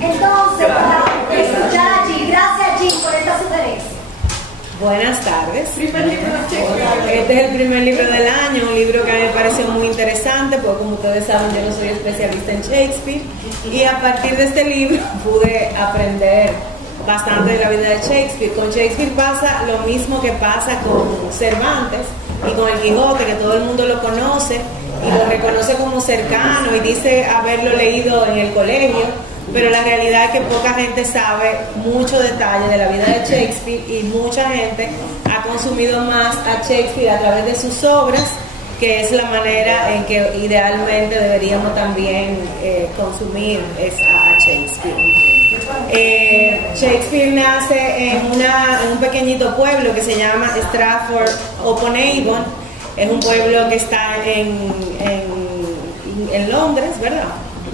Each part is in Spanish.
Entonces, para escuchar a Jim, gracias Jim por esta sugerencia. Buenas tardes. Primer libro de Shakespeare. Este es el primer libro del año, un libro que a mí me pareció muy interesante, porque como ustedes saben yo no soy especialista en Shakespeare, y a partir de este libro pude aprender bastante de la vida de Shakespeare. Con Shakespeare pasa lo mismo que pasa con Cervantes y con el Quijote, que todo el mundo lo conoce y lo reconoce como cercano y dice haberlo leído en el colegio, pero la realidad es que poca gente sabe mucho detalle de la vida de Shakespeare, y mucha gente ha consumido más a Shakespeare a través de sus obras, que es la manera en que idealmente deberíamos también consumir a Shakespeare. Shakespeare nace en un pequeñito pueblo que se llama Stratford-upon-Avon. Es un pueblo que está en Londres, ¿verdad?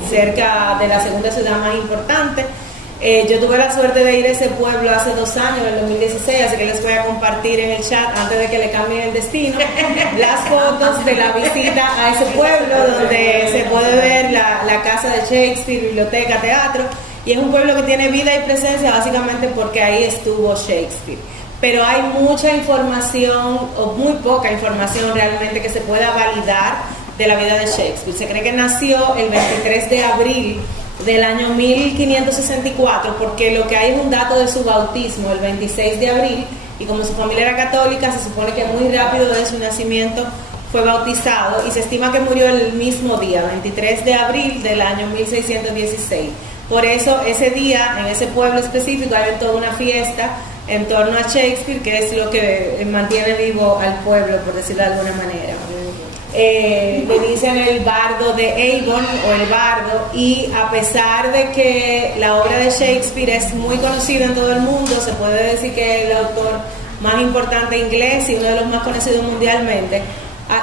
Cerca de la segunda ciudad más importante. Yo tuve la suerte de ir a ese pueblo hace 2 años, en el 2016, así que les voy a compartir en el chat, antes de que le cambien el destino, las fotos de la visita a ese pueblo, donde se puede ver la casa de Shakespeare, biblioteca, teatro, y es un pueblo que tiene vida y presencia básicamente porque ahí estuvo Shakespeare. Pero hay mucha información, o muy poca información realmente, que se pueda validar de la vida de Shakespeare. Se cree que nació el 23 de abril del año 1564, porque lo que hay es un dato de su bautismo, el 26 de abril, y como su familia era católica, se supone que muy rápido de su nacimiento fue bautizado, y se estima que murió el mismo día, 23 de abril del año 1616. Por eso ese día, en ese pueblo específico, hay toda una fiesta en torno a Shakespeare, que es lo que mantiene vivo al pueblo, por decirlo de alguna manera. Le dicen el bardo de Avon, o el bardo, y a pesar de que la obra de Shakespeare es muy conocida en todo el mundo, se puede decir que es el autor más importante inglés y uno de los más conocidos mundialmente,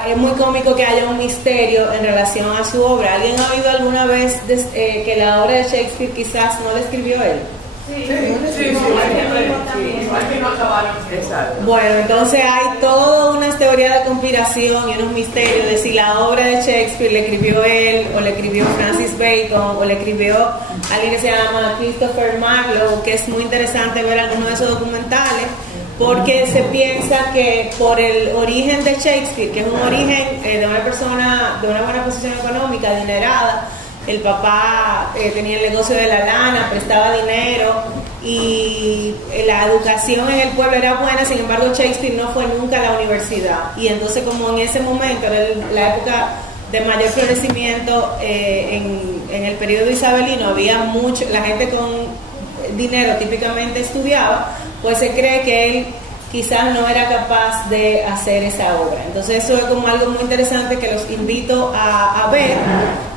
es muy cómico que haya un misterio en relación a su obra. ¿Alguien ha oído alguna vez que la obra de Shakespeare quizás no la escribió él? Bueno, entonces hay toda una teoría de conspiración y unos misterios de si la obra de Shakespeare le escribió él, o le escribió Francis Bacon, o le escribió alguien que se llama Christopher Marlowe, que es muy interesante ver algunos de esos documentales, porque se piensa que por el origen de Shakespeare, que es un origen de una persona de una buena posición económica, adinerada. El papá tenía el negocio de la lana, prestaba dinero, y la educación en el pueblo era buena. Sin embargo, Shakespeare no fue nunca a la universidad, y entonces, como en ese momento era la época de mayor florecimiento en el periodo isabelino, había mucho, la gente con dinero típicamente estudiaba, pues se cree que él quizás no era capaz de hacer esa obra. Entonces eso es como algo muy interesante que los invito a ver,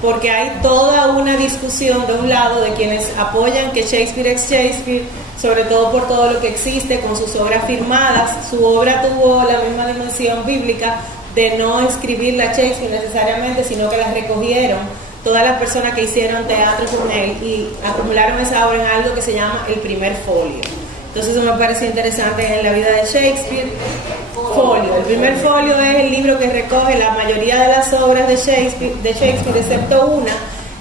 porque hay toda una discusión de un lado de quienes apoyan que Shakespeare es Shakespeare, sobre todo por todo lo que existe con sus obras firmadas. Su obra tuvo la misma dimensión bíblica de no escribirla Shakespeare necesariamente, sino que la recogieron todas las personas que hicieron teatro con él y acumularon esa obra en algo que se llama el primer folio. Entonces eso me pareció interesante en la vida de Shakespeare. Folio. El primer folio es el libro que recoge la mayoría de las obras de Shakespeare, excepto una,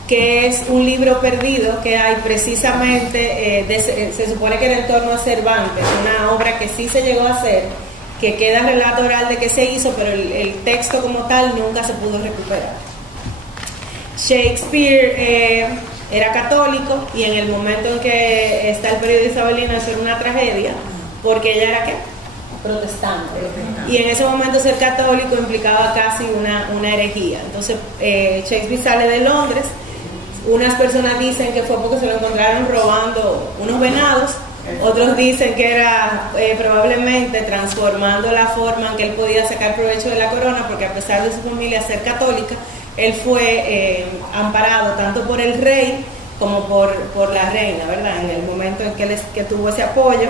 que es un libro perdido que hay precisamente, se supone que era en torno a Cervantes, una obra que sí se llegó a hacer, que queda relato oral de que se hizo, pero el texto como tal nunca se pudo recuperar. Shakespeare era católico, y en el momento en que está el periodo isabelino eso era una tragedia, porque ella era ¿qué? Protestante. Y en ese momento ser católico implicaba casi una herejía. Entonces Shakespeare sale de Londres. Unas personas dicen que fue porque se lo encontraron robando unos venados, otros dicen que era probablemente transformando la forma en que él podía sacar provecho de la corona, porque a pesar de su familia ser católica, él fue amparado tanto por el rey como por la reina, ¿verdad? En el momento en que tuvo ese apoyo.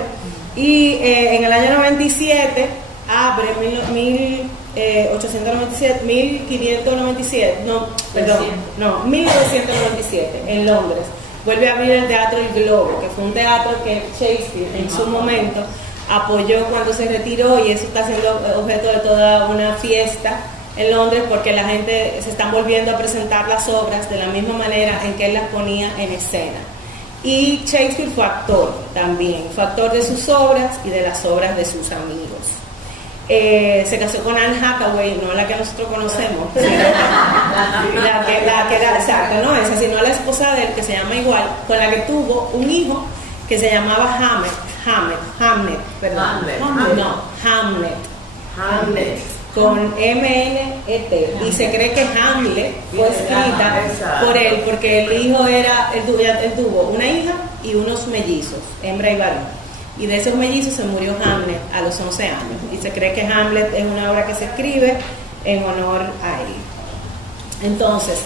Y en el año 97 abre 1997 en Londres. Vuelve a abrir el Teatro El Globo, que fue un teatro que Shakespeare en su momento apoyó cuando se retiró, y eso está siendo objeto de toda una fiesta en Londres, porque la gente se están volviendo a presentar las obras de la misma manera en que él las ponía en escena. Y Shakespeare fue actor también, fue actor de sus obras y de las obras de sus amigos. Se casó con Anne Hathaway, no la que nosotros conocemos, sino la que era, exacto, no esa, sino la esposa de él, que se llama igual, con la que tuvo un hijo que se llamaba Hamlet, con M-N-E-T, y se cree que Hamlet fue escrita por él, porque el hijo él tuvo una hija y unos mellizos, hembra y varón. Y de esos mellizos se murió Hamlet a los 11 años. Y se cree que Hamlet es una obra que se escribe en honor a él. Entonces,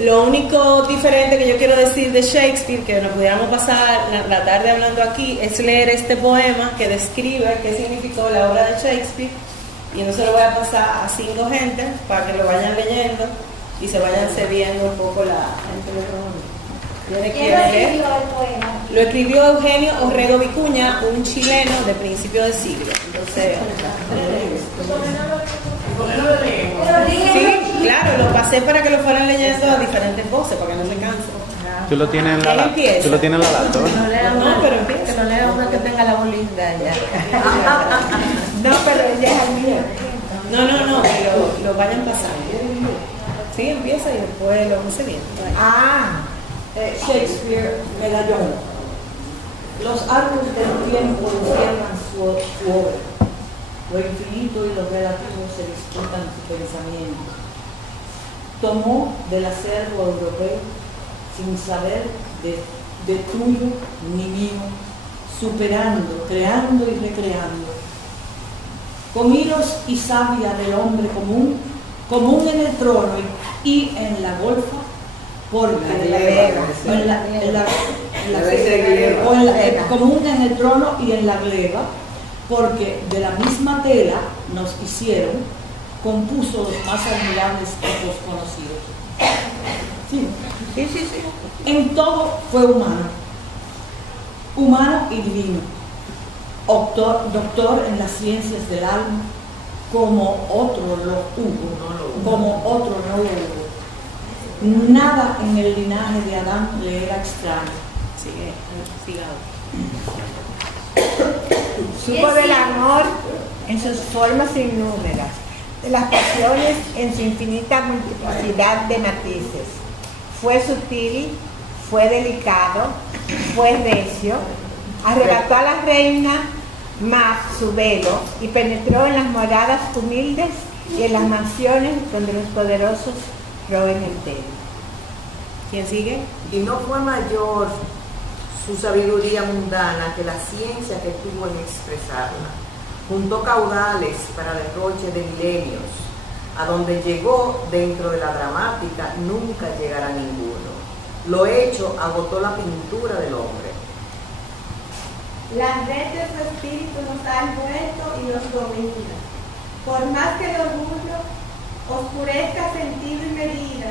lo único diferente que yo quiero decir de Shakespeare, que nos pudiéramos pasar la tarde hablando aquí, es leer este poema que describe qué significó la obra de Shakespeare. Y entonces lo voy a pasar a 5 gente para que lo vayan leyendo y se vayan cediendo un poco la gente. ¿Quién escribió el poema? Lo escribió Eugenio Orrego Vicuña, un chileno de principio de siglo. Entonces, sí, claro, lo pasé para que lo fueran leyendo a diferentes voces, para que no se cansen. Tú lo tienes en la laptop. Tú lo tienes en la laptop. No, pero empieza. Que lo lea una que tenga la bolita ya. No, pero ella es el mío. No, que lo vayan pasando. Sí, empieza y después lo vamos bien. Shakespeare, medallón. Los árboles del tiempo encierran su obra. Lo infinito y lo relativo se disputan su pensamiento. Tomó del acervo europeo, sin saber de tuyo ni mío, superando, creando y recreando. Con hilos y savia del hombre común en el trono y en la golfa, porque común en el trono y en la gleba, porque de la misma tela nos hicieron, compuso los más admirables ojos conocidos. Sí. En todo fue humano y divino, doctor en las ciencias del alma, como otro lo hubo. Nada en el linaje de Adán le era extraño. Supo del amor en sus formas innúmeras, de las pasiones en su infinita multiplicidad de matices. Fue sutil, fue delicado, fue recio, arrebató a la reina más su velo y penetró en las moradas humildes y en las mansiones donde los poderosos roen el telo. ¿Quién sigue? Y no fue mayor su sabiduría mundana que la ciencia que tuvo en expresarla. Juntó caudales para derroche de milenios. A donde llegó dentro de la dramática nunca llegará ninguno. Lo hecho agotó la pintura del hombre. La red de su espíritu nos ha envuelto y nos domina. Por más que el orgullo oscurezca sentido y medida,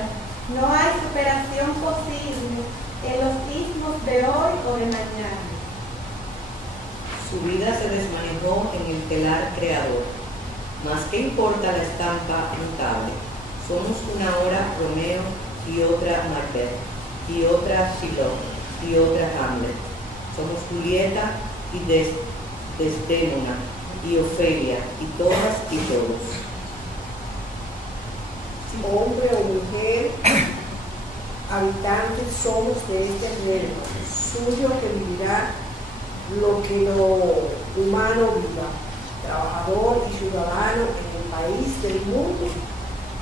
no hay superación posible en los ismos de hoy o de mañana. Su vida se desmanejó en el telar creador. Mas qué importa la estampa notable. Somos una hora Romeo y otra Macbeth, y otra Shiloh, y otra Hamlet. Somos Julieta y Desdémona, y Ofelia, y todas y todos. Hombre o mujer, habitantes somos de este reino, suyo que vivirá lo que lo humano viva, trabajador y ciudadano en el país del mundo,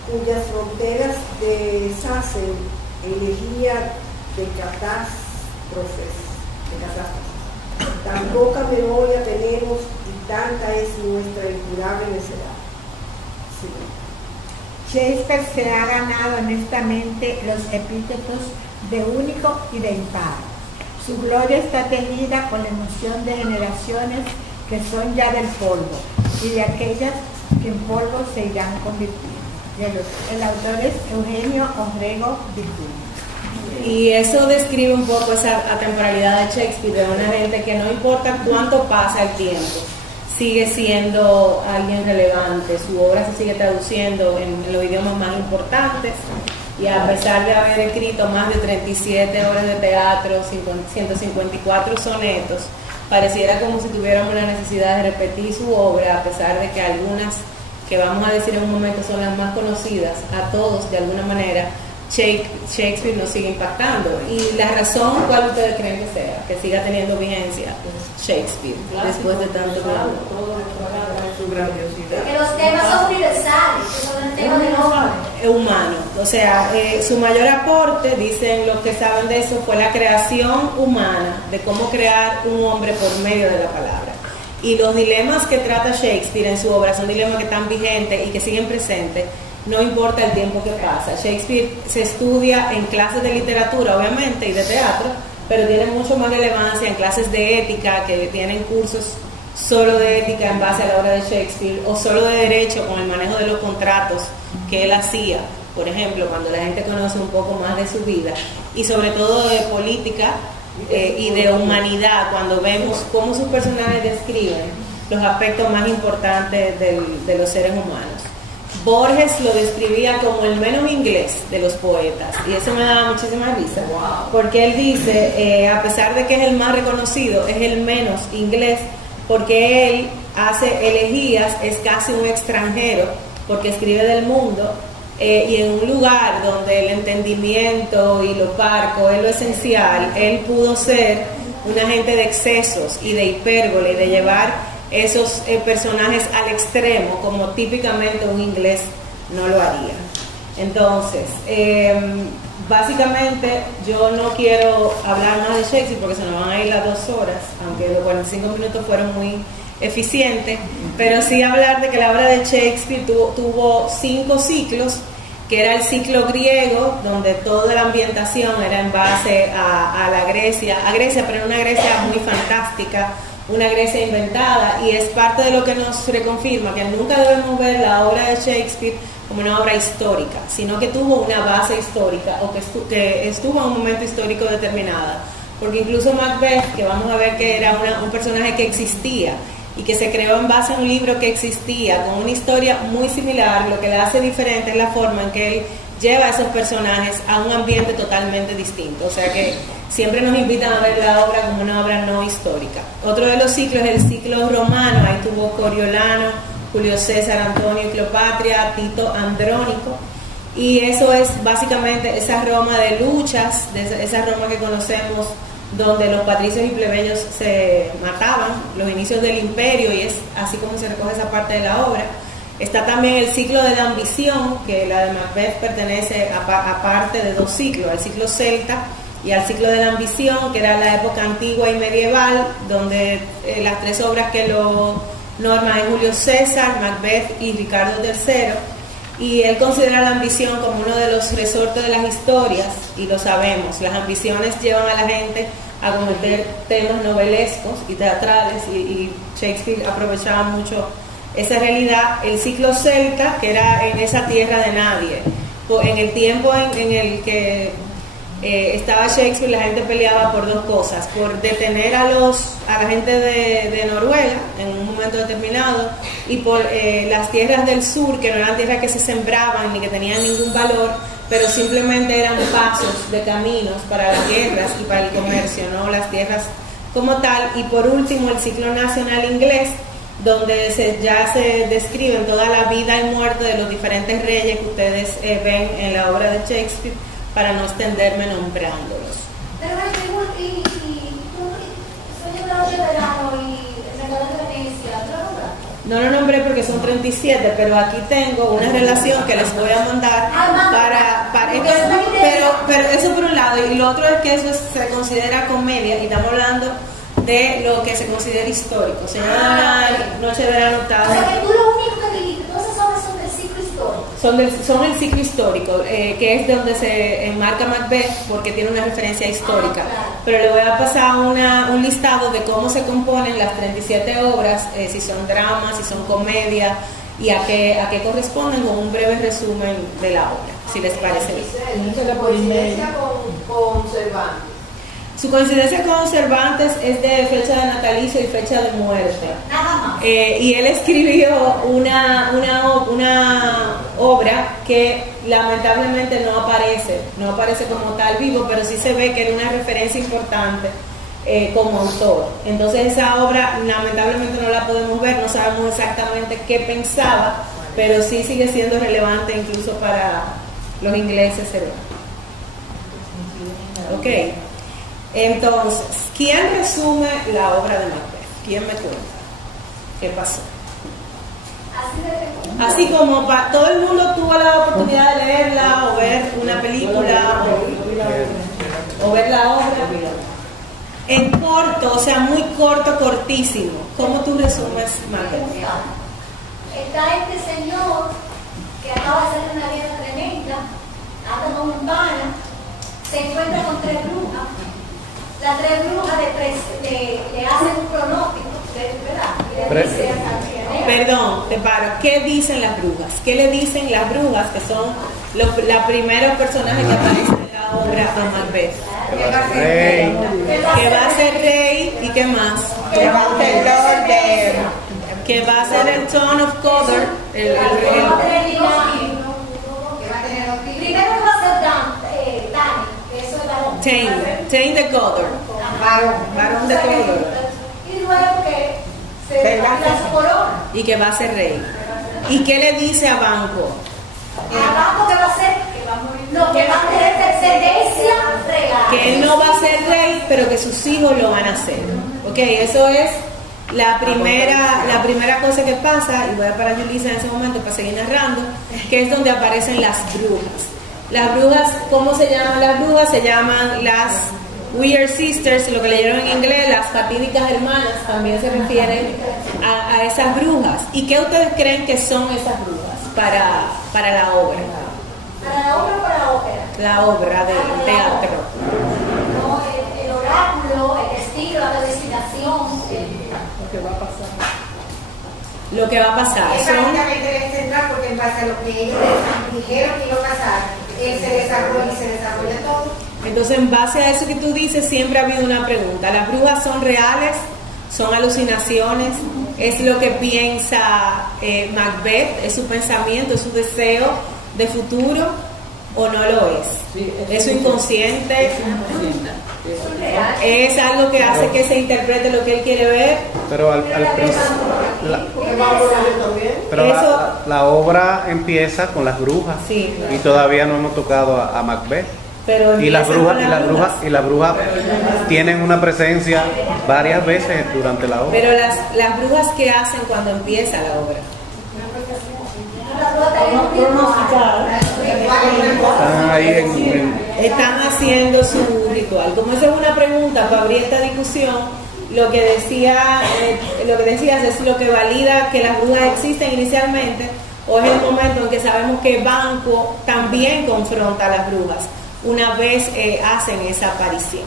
cuyas fronteras deshacen elegía de catástrofes. Tan poca memoria tenemos y tanta es nuestra incurable necedad. Sí. Shakespeare se ha ganado honestamente los epítetos de único y de impar. Su gloria está tejida con la emoción de generaciones que son ya del polvo y de aquellas que en polvo se irán convirtiendo. El autor es Eugenio Orrego Vicuña. Y eso describe un poco esa atemporalidad de Shakespeare, de una gente que no importa cuánto pasa el tiempo, sigue siendo alguien relevante, su obra se sigue traduciendo en los idiomas más importantes y a pesar de haber escrito más de 37 obras de teatro, 154 sonetos, pareciera como si tuviéramos la necesidad de repetir su obra, a pesar de que algunas que vamos a decir en un momento son las más conocidas, a todos de alguna manera Shakespeare nos sigue impactando. Y la razón, ¿cuál ustedes creen que sea? Que siga teniendo vigencia Shakespeare después de tanto tiempo. Su grandiosidad. Que los temas son universales, que son el tema del hombre. Humano. O sea, su mayor aporte, dicen los que saben de eso, fue la creación humana, de cómo crear un hombre por medio de la palabra. Y los dilemas que trata Shakespeare en su obra son dilemas que están vigentes y que siguen presentes. No importa el tiempo que pasa. Shakespeare se estudia en clases de literatura, obviamente, y de teatro, pero tiene mucho más relevancia en clases de ética, que tienen cursos solo de ética en base a la obra de Shakespeare, o solo de derecho con el manejo de los contratos que él hacía, por ejemplo, cuando la gente conoce un poco más de su vida, y sobre todo de política y de humanidad, cuando vemos cómo sus personajes describen los aspectos más importantes de los seres humanos. Borges lo describía como el menos inglés de los poetas, y eso me daba muchísima risa, porque él dice, a pesar de que es el más reconocido, es el menos inglés, porque él hace elegías, es casi un extranjero, porque escribe del mundo, y en un lugar donde el entendimiento y lo parco es lo esencial, él pudo ser un agente de excesos y de hipérbole, y de llevar esos personajes al extremo, como típicamente un inglés no lo haría. Entonces, básicamente yo no quiero hablar más de Shakespeare porque se nos van a ir las 2 horas, aunque los 45 minutos fueron muy eficientes, pero sí hablar de que la obra de Shakespeare tuvo 5 ciclos, que era el ciclo griego, donde toda la ambientación era en base a la Grecia, pero una Grecia muy fantástica, una Grecia inventada, y es parte de lo que nos reconfirma que nunca debemos ver la obra de Shakespeare como una obra histórica, sino que tuvo una base histórica, o que estuvo en un momento histórico determinado, porque incluso Macbeth, que vamos a ver que era un personaje que existía y que se creó en base a un libro que existía, con una historia muy similar, lo que le hace diferente es la forma en que él lleva a esos personajes a un ambiente totalmente distinto. O sea que siempre nos invitan a ver la obra como una obra no histórica. Otro de los ciclos es el ciclo romano. Ahí tuvo Coriolano, Julio César, Antonio y Cleopatra, Tito, Andrónico, y eso es básicamente esa Roma de luchas, esa Roma que conocemos, donde los patricios y plebeyos se mataban, los inicios del imperio, y es así como se recoge esa parte de la obra. Está también el ciclo de la ambición, que la de Macbeth pertenece a parte de 2 ciclos, al ciclo celta y al ciclo de la ambición, que era la época antigua y medieval, donde las 3 obras que lo norman es Julio César, Macbeth y Ricardo III, y él considera la ambición como uno de los resortes de las historias, y lo sabemos, las ambiciones llevan a la gente a cometer temas novelescos y teatrales, y Shakespeare aprovechaba mucho esa realidad. El ciclo celta, que era en esa tierra de nadie, en el tiempo en el que estaba Shakespeare, la gente peleaba por 2 cosas: por detener a la gente de Noruega en un momento determinado, y por las tierras del sur, que no eran tierras que se sembraban ni que tenían ningún valor, pero simplemente eran pasos de caminos para las guerras y para el comercio, no las tierras como tal. Y por último, el ciclo nacional inglés, donde ya se describen toda la vida y muerte de los diferentes reyes que ustedes ven en la obra de Shakespeare, para no extenderme nombrándolos. Pero y Sueño de la Noche de Verano y El Regalo de Venecia, ¿no lo nombraste? No lo nombré porque son 37, pero aquí tengo una relación que les voy a mandar pero eso por un lado, y lo otro es que eso se considera comedia, y estamos hablando de lo que se considera histórico. Se llama Noche de Verano. O sea que tú lo único que dijiste, todas esas obras son del ciclo histórico. Son el ciclo histórico, que es de donde se enmarca Macbeth, porque tiene una referencia histórica. Claro. Pero le voy a pasar un listado de cómo se componen las 37 obras, si son dramas, si son comedias, y a qué corresponden, con un breve resumen de la obra, si les parece bien. La coincidencia con Cervantes. Su coincidencia con Cervantes es de fecha de natalicio y fecha de muerte. Nada más. Y él escribió una obra que lamentablemente no aparece como tal vivo, pero sí se ve que era una referencia importante como autor. Entonces esa obra lamentablemente no la podemos ver, no sabemos exactamente qué pensaba, pero sí sigue siendo relevante incluso para los ingleses. Ok, entonces, ¿quién resume la obra de Macbeth? ¿Quién me cuenta qué pasó? Así como todo el mundo tuvo la oportunidad de leerla o ver una película o ver la obra en corto, o sea, muy corto, cortísimo. ¿Cómo tú resumes Macbeth? Está este señor que acaba de hacer una guerra tremenda, anda con un pana, se encuentra con 3 brujas. Las 3 brujas le hacen un pronóstico, ¿verdad? Perdón, te paro. ¿Qué dicen las brujas? ¿Qué le dicen las brujas, que son los primeros personajes que aparecen en la obra de Macbeth? Que va a ser rey y qué más. Que va a ser lord de... Que va a ser el Son of Cawdor, primero va a ser Dany, que eso es varón. Tane de Cawdor. Varón de Cawdor. Y luego que se va a su corona. Y que va a ser rey. ¿Y qué le dice a Banquo? A Banquo que va a ser, que va a tener descendencia real. Que él no va a ser rey, pero que sus hijos lo van a hacer. Ok, eso es la primera cosa que pasa, y voy a parar a Yulisa en ese momento para seguir narrando, que es donde aparecen las brujas. Las brujas, ¿cómo se llaman las brujas? Se llaman las Weird Sisters, lo que leyeron en inglés, las fatídicas hermanas, también se refieren a esas brujas. ¿Y qué ustedes creen que son esas brujas para la obra? ¿Para la obra o para la ópera? La obra del teatro. No, el oráculo, el estilo, la destinación. Lo que va a pasar. Es prácticamente central porque en base a lo que ellos dijeron que iba a pasar, se desarrolla todo. Entonces, en base a eso que tú dices, siempre ha habido una pregunta. ¿Las brujas son reales? ¿Son alucinaciones? ¿Es lo que piensa Macbeth? ¿Es su pensamiento? ¿Es su deseo de futuro? ¿O no lo es? Sí, ¿Es su inconsciente? ¿Es algo que hace que se interprete lo que él quiere ver? Pero al principio... La obra empieza con las brujas, sí, y todavía no hemos tocado a Macbeth. Pero y las brujas tienen una presencia varias veces durante la obra. Pero las brujas, ¿qué hacen cuando empieza la obra? Están haciendo su ritual. Como esa es una pregunta para abrir esta discusión, lo que decías es lo que valida que las brujas existen inicialmente, o es el momento en que sabemos que Banquo también confronta a las brujas una vez hacen esa aparición.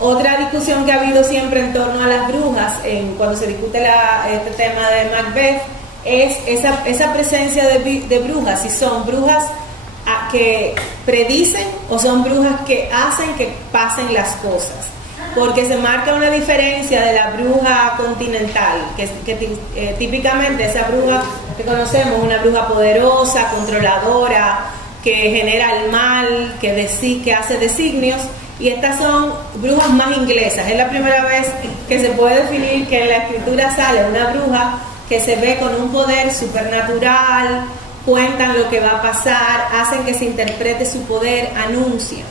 Otra discusión que ha habido siempre en torno a las brujas, cuando se discute este tema de Macbeth, es esa presencia de brujas, si son brujas que predicen o son brujas que hacen que pasen las cosas, porque se marca una diferencia de la bruja continental, que típicamente esa bruja que conocemos, una bruja poderosa, controladora, que genera el mal, que hace designios, y estas son brujas más inglesas. Es la primera vez que se puede definir que en la escritura sale una bruja que se ve con un poder supernatural, cuentan lo que va a pasar, hacen que se interprete su poder, anuncian.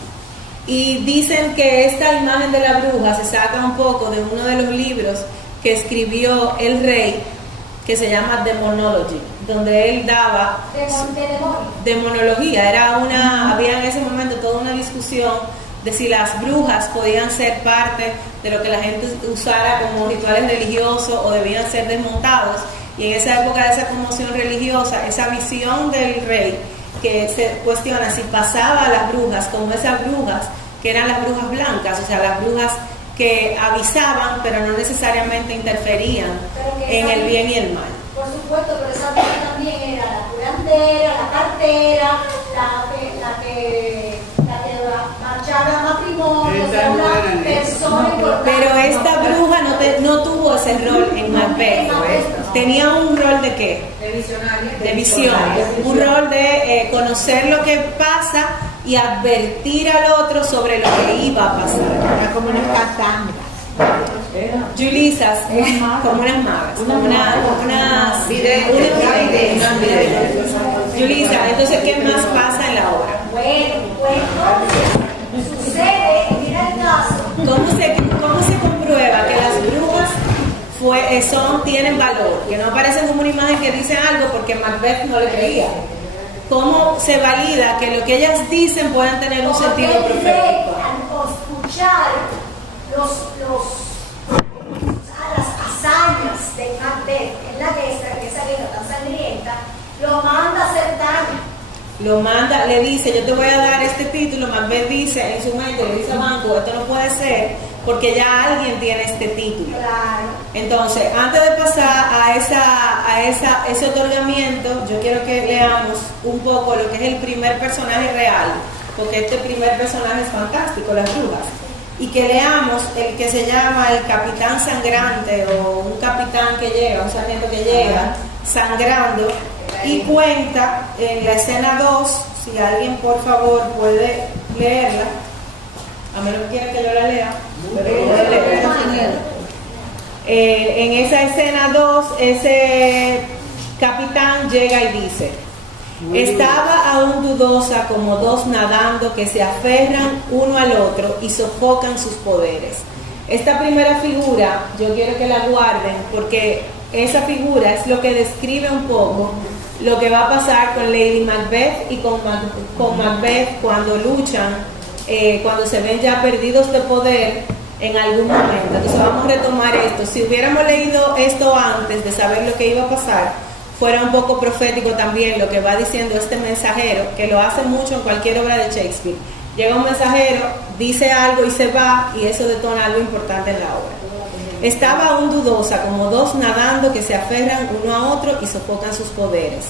Y dicen que esta imagen de la bruja se saca un poco de uno de los libros que escribió el rey, que se llama Demonology, donde él daba demonología. Había en ese momento toda una discusión de si las brujas podían ser parte de lo que la gente usara como rituales religiosos o debían ser desmontados. Y en esa época de esa conmoción religiosa, esa visión del rey, que se cuestiona si pasaba a las brujas como esas brujas que eran las brujas blancas, o sea, las brujas que avisaban pero no necesariamente interferían en el bien y el mal. Por supuesto, pero esa bruja también era la curandera, la partera, la que marchaba a matrimonio, o sea, una persona importante. Pero esta bruja no tuvo ese rol en Macbeth. Tenía un rol de qué? De visión, un rol de conocer lo que pasa y advertir al otro sobre lo que iba a pasar. Era como unas Casandras. Yulisas, como unas magas, unas Yulisa, entonces, ¿qué más pasa en la obra? Bueno, pues sucede, mira el caso. ¿Cómo se comprueba que las brujas tienen valor? Que no aparecen como una imagen que dice algo porque Macbeth no le creía. ¿Cómo se valida que lo que ellas dicen puedan tener un sentido profético? Al escuchar las hazañas de Macbeth en la guerra, que esa guerra tan sangrienta, lo manda a hacer daño. Le dice, yo te voy a dar este título. Macbeth dice en su mente, le dice a Banquo, esto no puede ser porque ya alguien tiene este título. Claro. Entonces, antes de pasar a ese otorgamiento, yo quiero que leamos un poco lo que es el primer personaje real, porque este primer personaje es fantástico, las brujas, y que leamos el que se llama el capitán sangrante, o un capitán que llega, un sargento que llega sangrando, y cuenta en la escena 2, si alguien por favor puede leerla, a menos que quiera que yo la lea, pero yo voy a leer. En esa escena 2, ese capitán llega y dice: estaba aún dudosa como dos nadando que se aferran uno al otro y sofocan sus poderes. Esta primera figura yo quiero que la guarden, porque esa figura es lo que describe un poco lo que va a pasar con Lady Macbeth y con Macbeth cuando luchan, cuando se ven ya perdidos de poder en algún momento. Entonces vamos a retomar esto. Si hubiéramos leído esto antes de saber lo que iba a pasar, fuera un poco profético también lo que va diciendo este mensajero, que lo hace mucho en cualquier obra de Shakespeare. Llega un mensajero, dice algo y se va, y eso detona algo importante en la obra. Estaba aún dudosa, como dos nadando que se aferran uno a otro y sofocan sus poderes.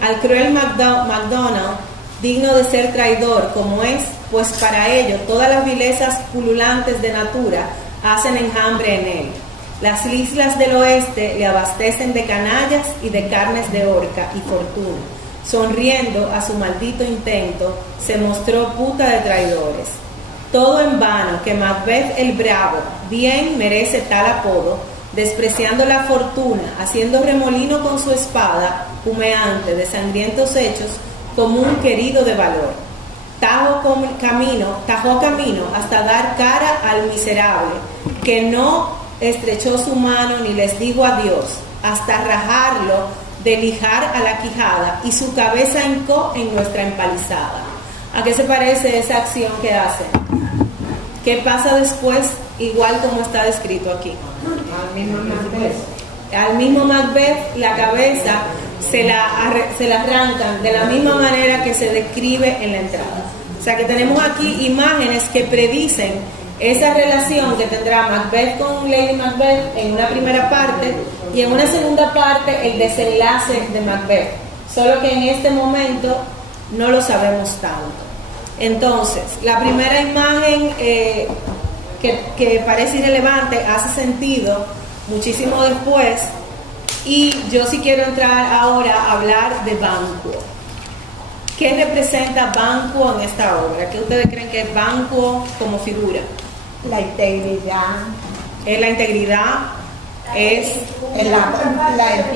Al cruel MacDonald, digno de ser traidor como es, pues para ello todas las vilezas pululantes de natura hacen enjambre en él. Las islas del oeste le abastecen de canallas y de carnes de orca y fortuna. Sonriendo a su maldito intento, se mostró puta de traidores. Todo en vano, que Macbeth el bravo bien merece tal apodo, despreciando la fortuna, haciendo remolino con su espada, humeante de sangrientos hechos, como un querido de valor. Tajó camino hasta dar cara al miserable, que no estrechó su mano ni les dijo adiós, hasta rajarlo de lijar a la quijada, y su cabeza hincó en nuestra empalizada. ¿A qué se parece esa acción que hace? ¿Qué pasa después? Igual como está descrito aquí. Al mismo Macbeth la cabeza se la arrancan de la misma manera que se describe en la entrada. O sea que tenemos aquí imágenes que predicen esa relación que tendrá Macbeth con Lady Macbeth en una primera parte, y en una segunda parte el desenlace de Macbeth, solo que en este momento no lo sabemos tanto. Entonces, la primera imagen que parece irrelevante hace sentido muchísimo después, y yo sí quiero entrar ahora a hablar de Banquo. ¿Qué representa Banquo en esta obra? ¿Qué ustedes creen que es Banquo como figura? La integridad. La integridad es el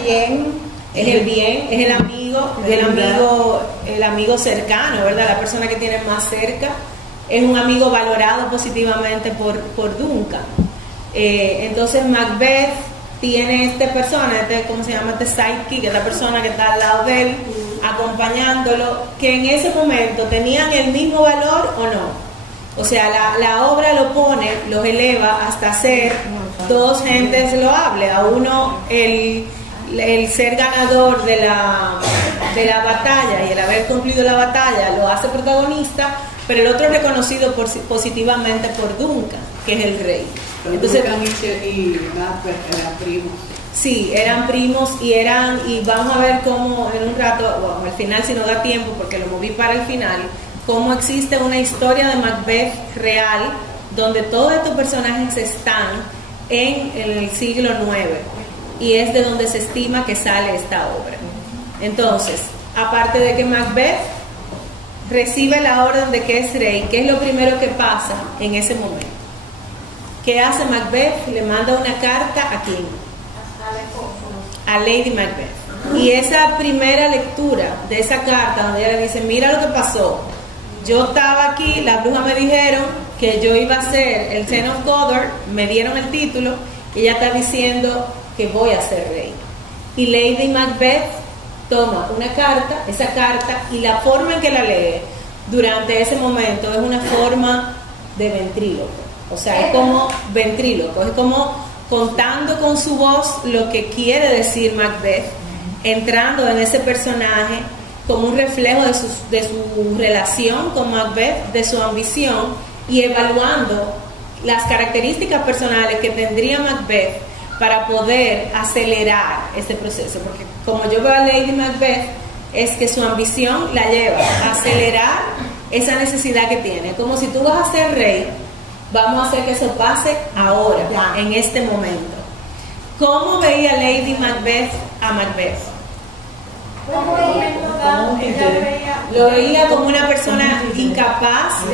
bien. Es el bien, es el amigo cercano, ¿verdad? La persona que tiene más cerca, es un amigo valorado positivamente por Duncan. Entonces Macbeth tiene esta persona, ¿cómo se llama? Este sidekick, esta persona que está al lado de él, acompañándolo, que en ese momento tenían el mismo valor o no. O sea, la obra lo pone, los eleva hasta ser dos gentes loables. A uno el ser ganador de la batalla y el haber cumplido la batalla lo hace protagonista, pero el otro reconocido positivamente por Duncan, que es el rey. Entonces, Duncan y Macbeth eran primos. Sí, eran primos y vamos a ver cómo en un rato, bueno, al final si no da tiempo porque lo moví para el final, cómo existe una historia de Macbeth real donde todos estos personajes están en el siglo IX y es de donde se estima que sale esta obra. Entonces, aparte de que Macbeth recibe la orden de que es rey, ¿qué es lo primero que pasa en ese momento? ¿Qué hace Macbeth? Le manda una carta ¿a quién? A Lady Macbeth. Y esa primera lectura de esa carta donde ella le dice, mira lo que pasó, yo estaba aquí, las brujas me dijeron que yo iba a ser el Ten of Goddard, me dieron el título y ella está diciendo que voy a ser rey. Y Lady Macbeth toma una carta, esa carta, y la forma en que la lee durante ese momento es una forma de ventríloco. O sea, es como ventríloco, es como contando con su voz lo que quiere decir Macbeth, entrando en ese personaje como un reflejo de su relación con Macbeth, de su ambición, y evaluando las características personales que tendría Macbeth para poder acelerar ese proceso. Porque como yo veo a Lady Macbeth, es que su ambición la lleva a acelerar esa necesidad que tiene. Como si tú vas a ser rey, vamos a hacer que eso pase ahora, en este momento. ¿Cómo veía Lady Macbeth a Macbeth? Lo veía como una persona incapaz,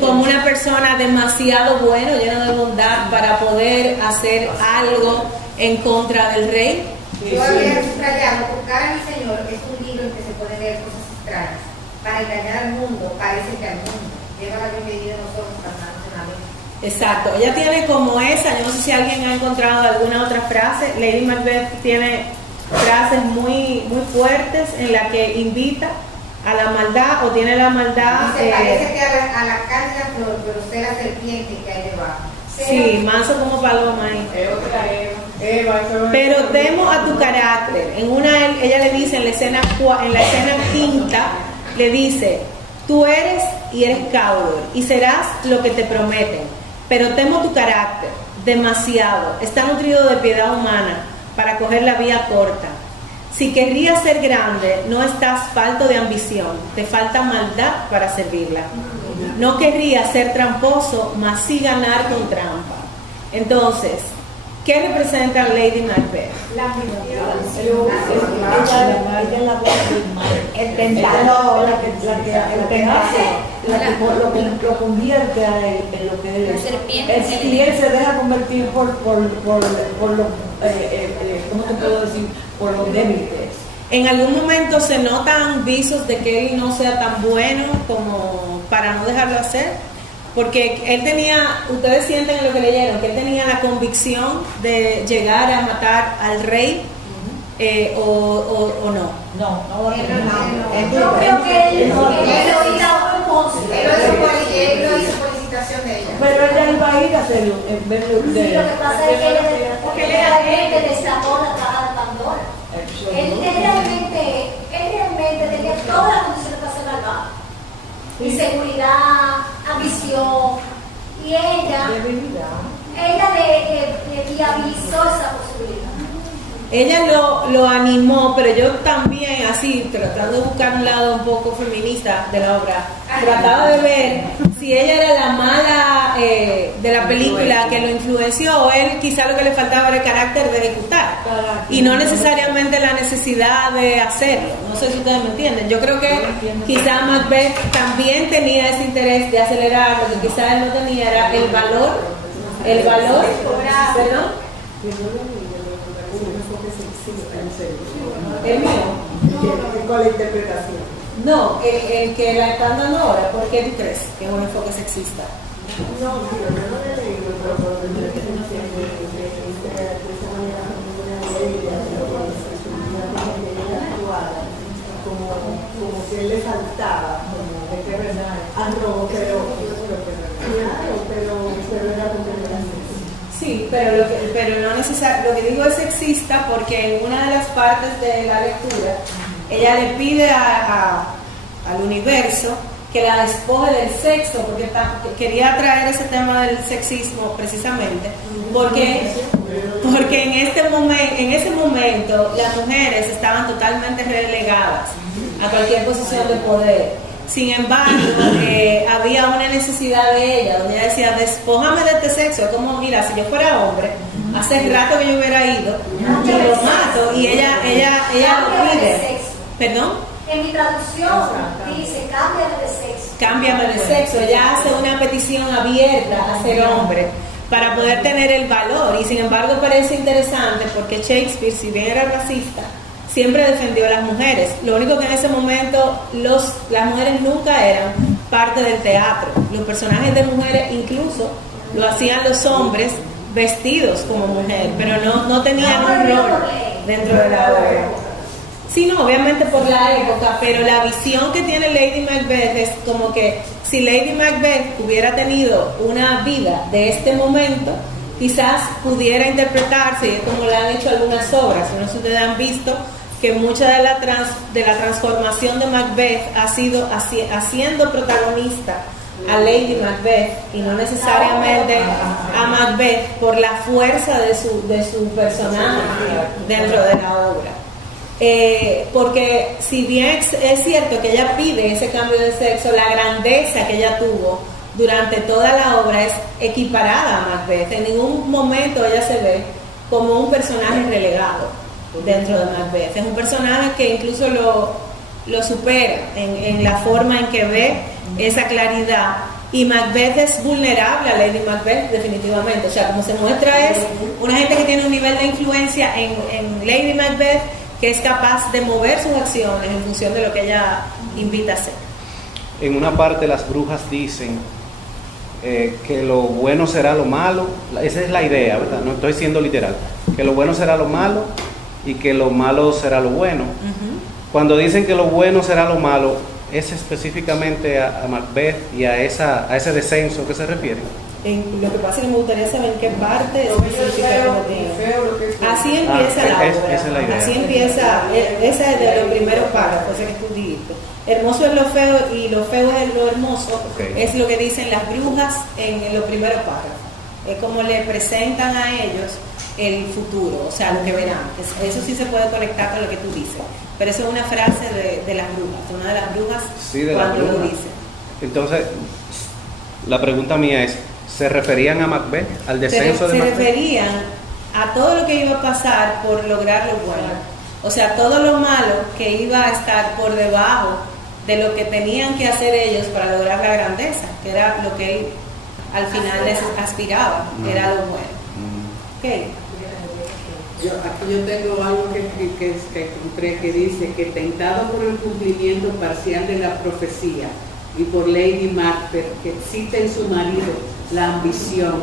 como una persona demasiado buena, llena de bondad para poder hacer algo en contra del rey. Yo había subrayado, Buscar a mi Señor es un libro en que se puede leer cosas extrañas. Para engañar al mundo, parece que al mundo. Lleva la bienvenida a nosotros pasando en la vida. Exacto, ella tiene como esa, yo no sé si alguien ha encontrado alguna otra frase. Lady Macbeth tiene frases muy fuertes en la que invita a la maldad o tiene la maldad. Dice, parece que a la cándida flor, pero sé la serpiente que hay debajo. Sí, manso como paloma ahí. Pero temo a tu carácter. En una, ella le dice en la escena quinta, le dice, tú eres y eres Cawdor y serás lo que te prometen, pero temo tu carácter demasiado. Está nutrido de piedad humana para coger la vía corta. Si querrías ser grande, no estás falto de ambición, te falta maldad para servirla. No querrías ser tramposo, mas sí ganar con trampa. Entonces, ¿qué representa Lady Macbeth? La ambición. Ella la voz del mal. El tentador. Lo convierte a él en lo que él es. Y él se deja convertir por lo, ¿cómo te puedo decir? Por los débiles. En algún momento se notan visos de que él no sea tan bueno como para no dejarlo hacer, porque él tenía, ustedes sienten en lo que leyeron, que él tenía la convicción de llegar a matar al rey, o no. No, yo creo que él lo hizo por licitación de ella. Pero ella iba a ir a hacerlo en vez de Sí, lo que pasa es que él realmente destapó la caja de Pandora. Él realmente tenía todas las condiciones para ser malvado. Inseguridad, ambición, y ella le viabilizó esa posibilidad. Ella lo animó, pero yo también, así, tratando de buscar un lado un poco feminista de la obra, trataba de ver si ella era la mala de la película que lo influenció, o él quizá lo que le faltaba era el carácter de ejecutar, y no necesariamente la necesidad de hacerlo. No sé si ustedes me entienden. Yo creo que quizá Macbeth también tenía ese interés de acelerar, lo que quizá él no tenía era el valor, ¿perdón? ¿El mío? ¿Cuál es la interpretación? No, el que la están dando ahora. ¿Por qué tú crees que es un enfoque sexista? No, yo no lo he leído, pero por lo que como que él le faltaba, como de que verdad, pero era completamente. Sí, pero no necesariamente. Lo que digo es sexista porque en una de las partes de la lectura ella le pide al universo que la despoje del sexo, porque quería traer ese tema del sexismo precisamente, porque en ese momento las mujeres estaban totalmente relegadas a cualquier posición de poder, Sin embargo, había una necesidad de ella, donde ella decía, despójame de este sexo. Es como, mira, si yo fuera hombre, hace rato que yo hubiera ido, yo lo mato. Y ella lo pide. ¿Perdón? En mi traducción dice, cámbiame de sexo. Cámbiame de sexo. Ella hace una petición abierta a ser hombre para poder tener el valor. Y sin embargo parece interesante porque Shakespeare, si bien era racista, siempre defendió a las mujeres. Lo único que en ese momento las mujeres nunca eran parte del teatro. Los personajes de mujeres incluso lo hacían los hombres vestidos como mujer, pero no tenían un rol dentro de la obra. Sí, no, obviamente por la época, pero la visión que tiene Lady Macbeth es como que si Lady Macbeth hubiera tenido una vida de este momento, quizás pudiera interpretarse, como lo han hecho algunas obras. No sé si ustedes han visto que mucha de la transformación de Macbeth ha sido haciendo protagonista a Lady Macbeth y no necesariamente a Macbeth por la fuerza de su personaje dentro de la obra. Porque si bien es cierto que ella pide ese cambio de sexo, la grandeza que ella tuvo durante toda la obra es equiparada a Macbeth. En ningún momento ella se ve como un personaje relegado dentro de Macbeth. Es un personaje que incluso lo supera en la forma en que ve esa claridad. Y Macbeth es vulnerable a Lady Macbeth, definitivamente. O sea, como se muestra, es una gente que tiene un nivel de influencia en Lady Macbeth, que es capaz de mover sus acciones en función de lo que ella invita a hacer. En una parte las brujas dicen que lo bueno será lo malo. Esa es la idea, ¿verdad? No estoy siendo literal. Que lo bueno será lo malo y que lo malo será lo bueno. Cuando dicen que lo bueno será lo malo, ¿es específicamente a Macbeth y a ese descenso que se refiere? Lo que pasa es que me gustaría saber en qué parte específica así empieza la obra. Así empieza, esa es de los primeros párrafos que tú dijiste. Hermoso es lo feo y lo feo es lo hermoso. Es lo que dicen las brujas en los primeros párrafos. Es como le presentan a ellos el futuro, o sea, lo que verán. Eso sí se puede conectar con lo que tú dices. Pero eso es una frase de las brujas, una de las brujas cuando lo dice. Entonces, la pregunta mía es, ¿se referían a Macbeth, al descenso de Macbeth? Se referían a todo lo que iba a pasar por lograr lo bueno. O sea, todo lo malo que iba a estar por debajo de lo que tenían que hacer ellos para lograr la grandeza, que era lo que él al final les aspiraba, que era lo bueno. Okay. Aquí yo tengo algo que encontré que dice que tentado por el cumplimiento parcial de la profecía y por Lady Macbeth, que excita en su marido la ambición,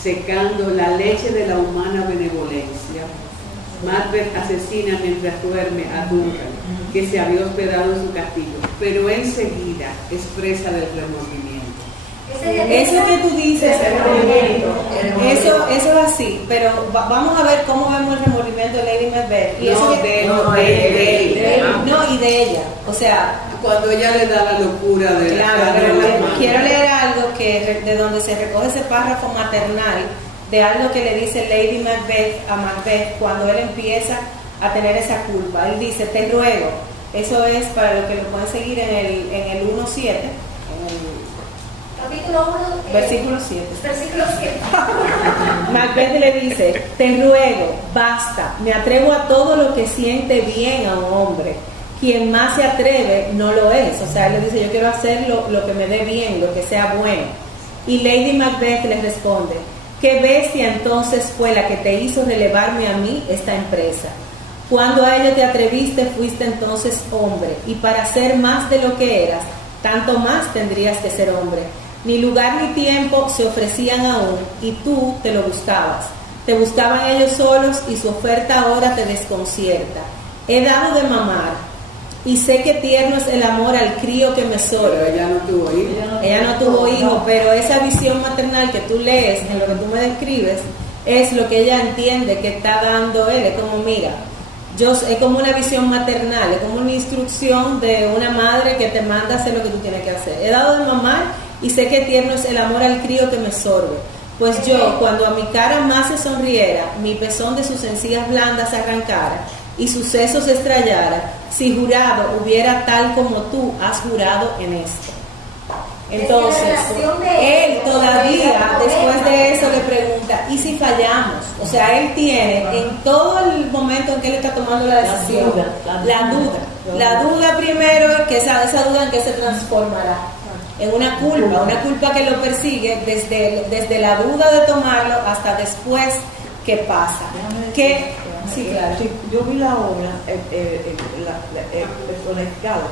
secando la leche de la humana benevolencia, Macbeth asesina mientras duerme a Duncan, que se había hospedado en su castillo, pero enseguida expresa del remordimiento. Eso que tú dices, el remordimiento, eso es así, pero vamos a ver cómo vemos el remordimiento de Lady Macbeth. Y y de ella. O sea, cuando ella le da la locura de quiero leer algo de donde se recoge ese párrafo maternal de algo que le dice Lady Macbeth a Macbeth cuando él empieza a tener esa culpa. Él dice, te ruego. Eso es para los que lo pueden seguir en el 1:7. Capítulo 1, versículo 7. Versículo 7. Macbeth le dice, te ruego, basta, me atrevo a todo lo que siente bien a un hombre. Quien más se atreve no lo es. O sea, él le dice, yo quiero hacer lo que me dé bien, lo que sea bueno. Y Lady Macbeth le responde, ¿qué bestia entonces fue la que te hizo relevarme a mí esta empresa? Cuando a ello te atreviste, fuiste entonces hombre, y para ser más de lo que eras, tanto más tendrías que ser hombre. Ni lugar ni tiempo se ofrecían aún, y tú te lo gustabas. Te buscaban ellos solos, y su oferta ahora te desconcierta. He dado de mamar, y sé que tierno es el amor al crío que me sorbe. Pero ella no tuvo hijo. Ella no tuvo hijo, pero esa visión maternal que tú lees, en lo que tú me describes, es lo que ella entiende que está dando él. Es como, mira, es como una visión maternal, es como una instrucción de una madre que te manda a hacer lo que tú tienes que hacer. He dado de mamar y sé que tierno es el amor al crío que me sorbe. Pues yo, cuando a mi cara más se sonriera, mi pezón de sus encías blandas se arrancara, y su seso se estrellara, si jurado hubiera tal como tú has jurado en esto. Entonces, él todavía, después de eso, le pregunta, ¿y si fallamos? O sea, él tiene, en todo el momento en que él está tomando la decisión, la duda primero, que esa duda en que se transformará en una culpa que lo persigue desde la duda de tomarlo hasta después que pasa. Sí, claro. Sí, yo vi la obra personificada.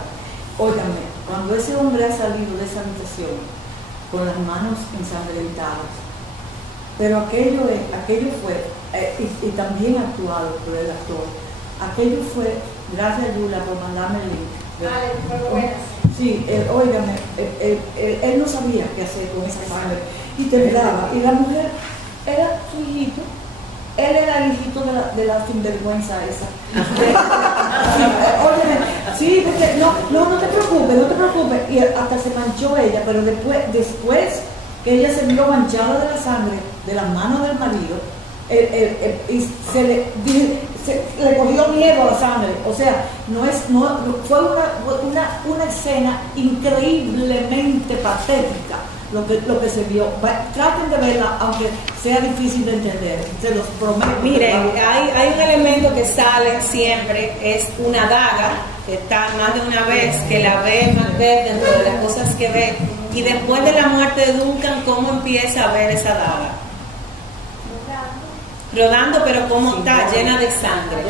Óigame, cuando ese hombre ha salido de esa habitación con las manos ensangrentadas, pero aquello fue, y también actuado por el actor, aquello fue, gracias a Yula por mandarme el link. Sí, óigame, él no sabía qué hacer con esa sangre y temblaba, y la mujer era su hijito. Él era el hijito de la sinvergüenza esa. Sí, porque no te preocupes. Y hasta se manchó ella, pero después que ella se vio manchada de la sangre de las manos del marido, y se le cogió miedo a la sangre. O sea, fue una escena increíblemente patética. Lo que se vio. Traten de verla, aunque sea difícil de entender, se los prometo. Miren, hay un elemento que sale siempre, es una daga, que está más de una vez, que la ve Macbeth dentro de las cosas que ve, y después de la muerte de Duncan, ¿cómo empieza a ver esa daga? Rodando, pero cómo está, llena de sangre.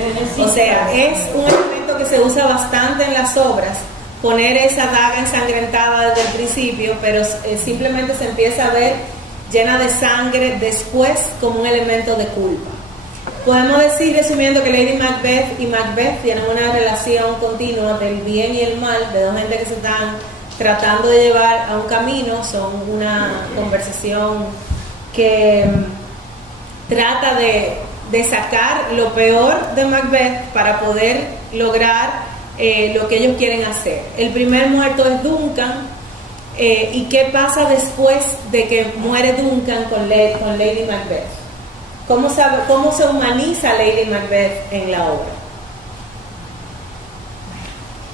O sea, es un elemento que se usa bastante en las obras, poner esa daga ensangrentada desde el principio, pero simplemente se empieza a ver llena de sangre después como un elemento de culpa. Podemos decir, resumiendo, que Lady Macbeth y Macbeth tienen una relación continua del bien y el mal, de dos gente que se están tratando de llevar a un camino. Son una conversación que trata de sacar lo peor de Macbeth para poder lograr lo que ellos quieren hacer. El primer muerto es Duncan, y qué pasa después de que muere Duncan con Lady Macbeth. ¿Cómo se humaniza Lady Macbeth en la obra?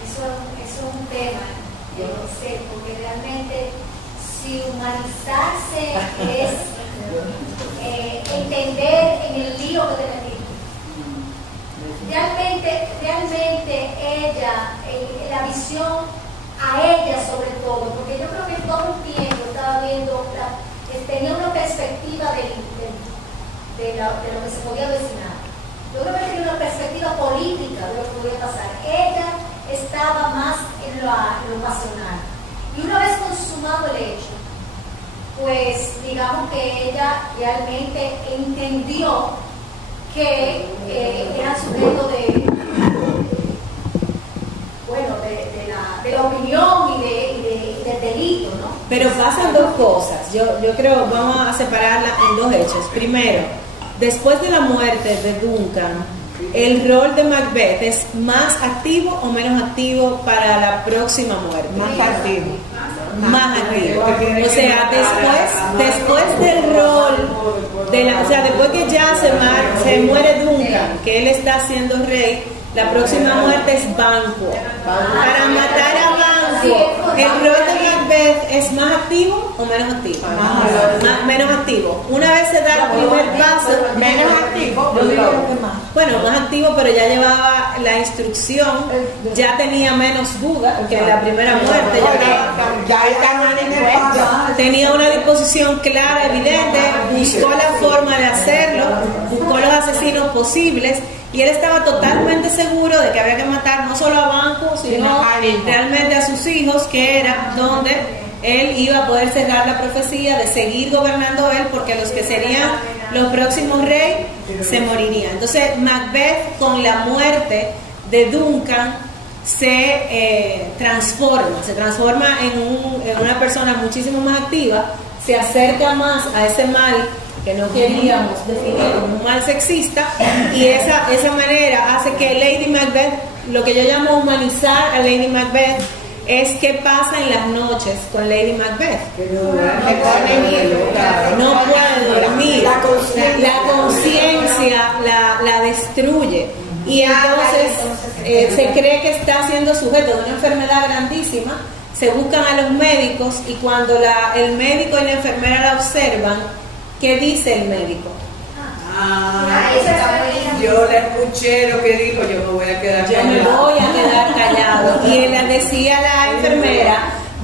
Eso es un tema, yo no sé, porque realmente si humanizarse es entender en el lío que te metiste. Realmente ella, la visión a ella sobre todo, porque yo creo que todo un tiempo estaba viendo, tenía una perspectiva de lo que se podía vecinar. Yo creo que tenía una perspectiva política de lo que podía pasar. Ella estaba más en lo pasional. Y una vez consumado el hecho, pues digamos que ella realmente entendió que era sujeto de la opinión y del delito, ¿no? Pero pasan dos cosas. Yo creo, vamos a separarla en dos hechos. Primero, después de la muerte de Duncan, ¿el rol de Macbeth es más activo o menos activo para la próxima muerte? Más activo. Más activo. O sea, después del rol o sea, después que ya se muere Duncan, que él está siendo rey, la próxima muerte es Banquo. Para matar a Banquo, ¿el rol de Macbeth es más activo o menos activo? Menos activo. Una vez se da el primer paso, menos activo. Bueno, más activo, pero ya llevaba la instrucción, ya tenía menos duda que en la primera muerte. Tenía una disposición clara, evidente, buscó la forma de hacerlo, buscó los asesinos posibles, y él estaba totalmente seguro de que había que matar no solo a Banquo, sino realmente a sus hijos, que era donde él iba a poder cerrar la profecía de seguir gobernando él, porque los que serían los próximos reyes se morirían. Entonces Macbeth, con la muerte de Duncan, se transforma en una persona muchísimo más activa, se acerca más a ese mal que no queríamos definir como un mal sexista, y esa manera hace que Lady Macbeth, lo que yo llamo humanizar a Lady Macbeth, es qué pasa en las noches con Lady Macbeth. No puede dormir, la conciencia la destruye, y entonces se cree que está siendo sujeto de una enfermedad grandísima, se buscan a los médicos y cuando el médico y la enfermera la observan, ¿qué dice el médico? Yo le escuché lo que dijo, yo me voy a quedar callado. Yo me voy a quedar callado. Y él le decía a la enfermera,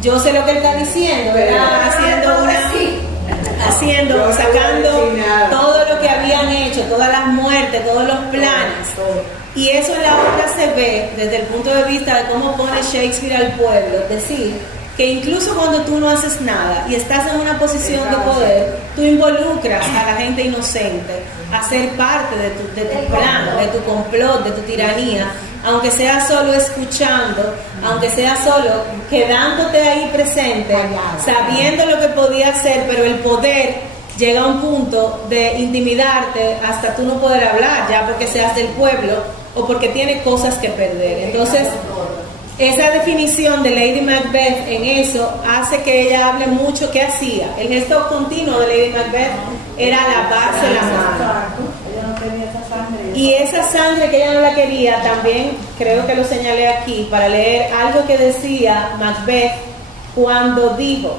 yo sé lo que él está diciendo, ¿verdad? Sacando todo lo que habían hecho, todas las muertes, todos los planes. Y eso en la obra se ve desde el punto de vista de cómo pone Shakespeare al pueblo, es decir, que incluso cuando tú no haces nada y estás en una posición de poder, tú involucras a la gente inocente a ser parte de tu plan, de tu complot, de tu tiranía, aunque sea solo escuchando, aunque sea solo quedándote ahí presente, sabiendo lo que podía hacer, pero el poder llega a un punto de intimidarte hasta tú no poder hablar, ya porque seas del pueblo o porque tiene cosas que perder. Entonces, esa definición de Lady Macbeth en eso hace que ella hable mucho. ¿Qué hacía? El gesto continuo de Lady Macbeth era lavarse la mano. Y esa sangre que ella no la quería, también creo que lo señalé aquí para leer algo que decía Macbeth cuando dijo,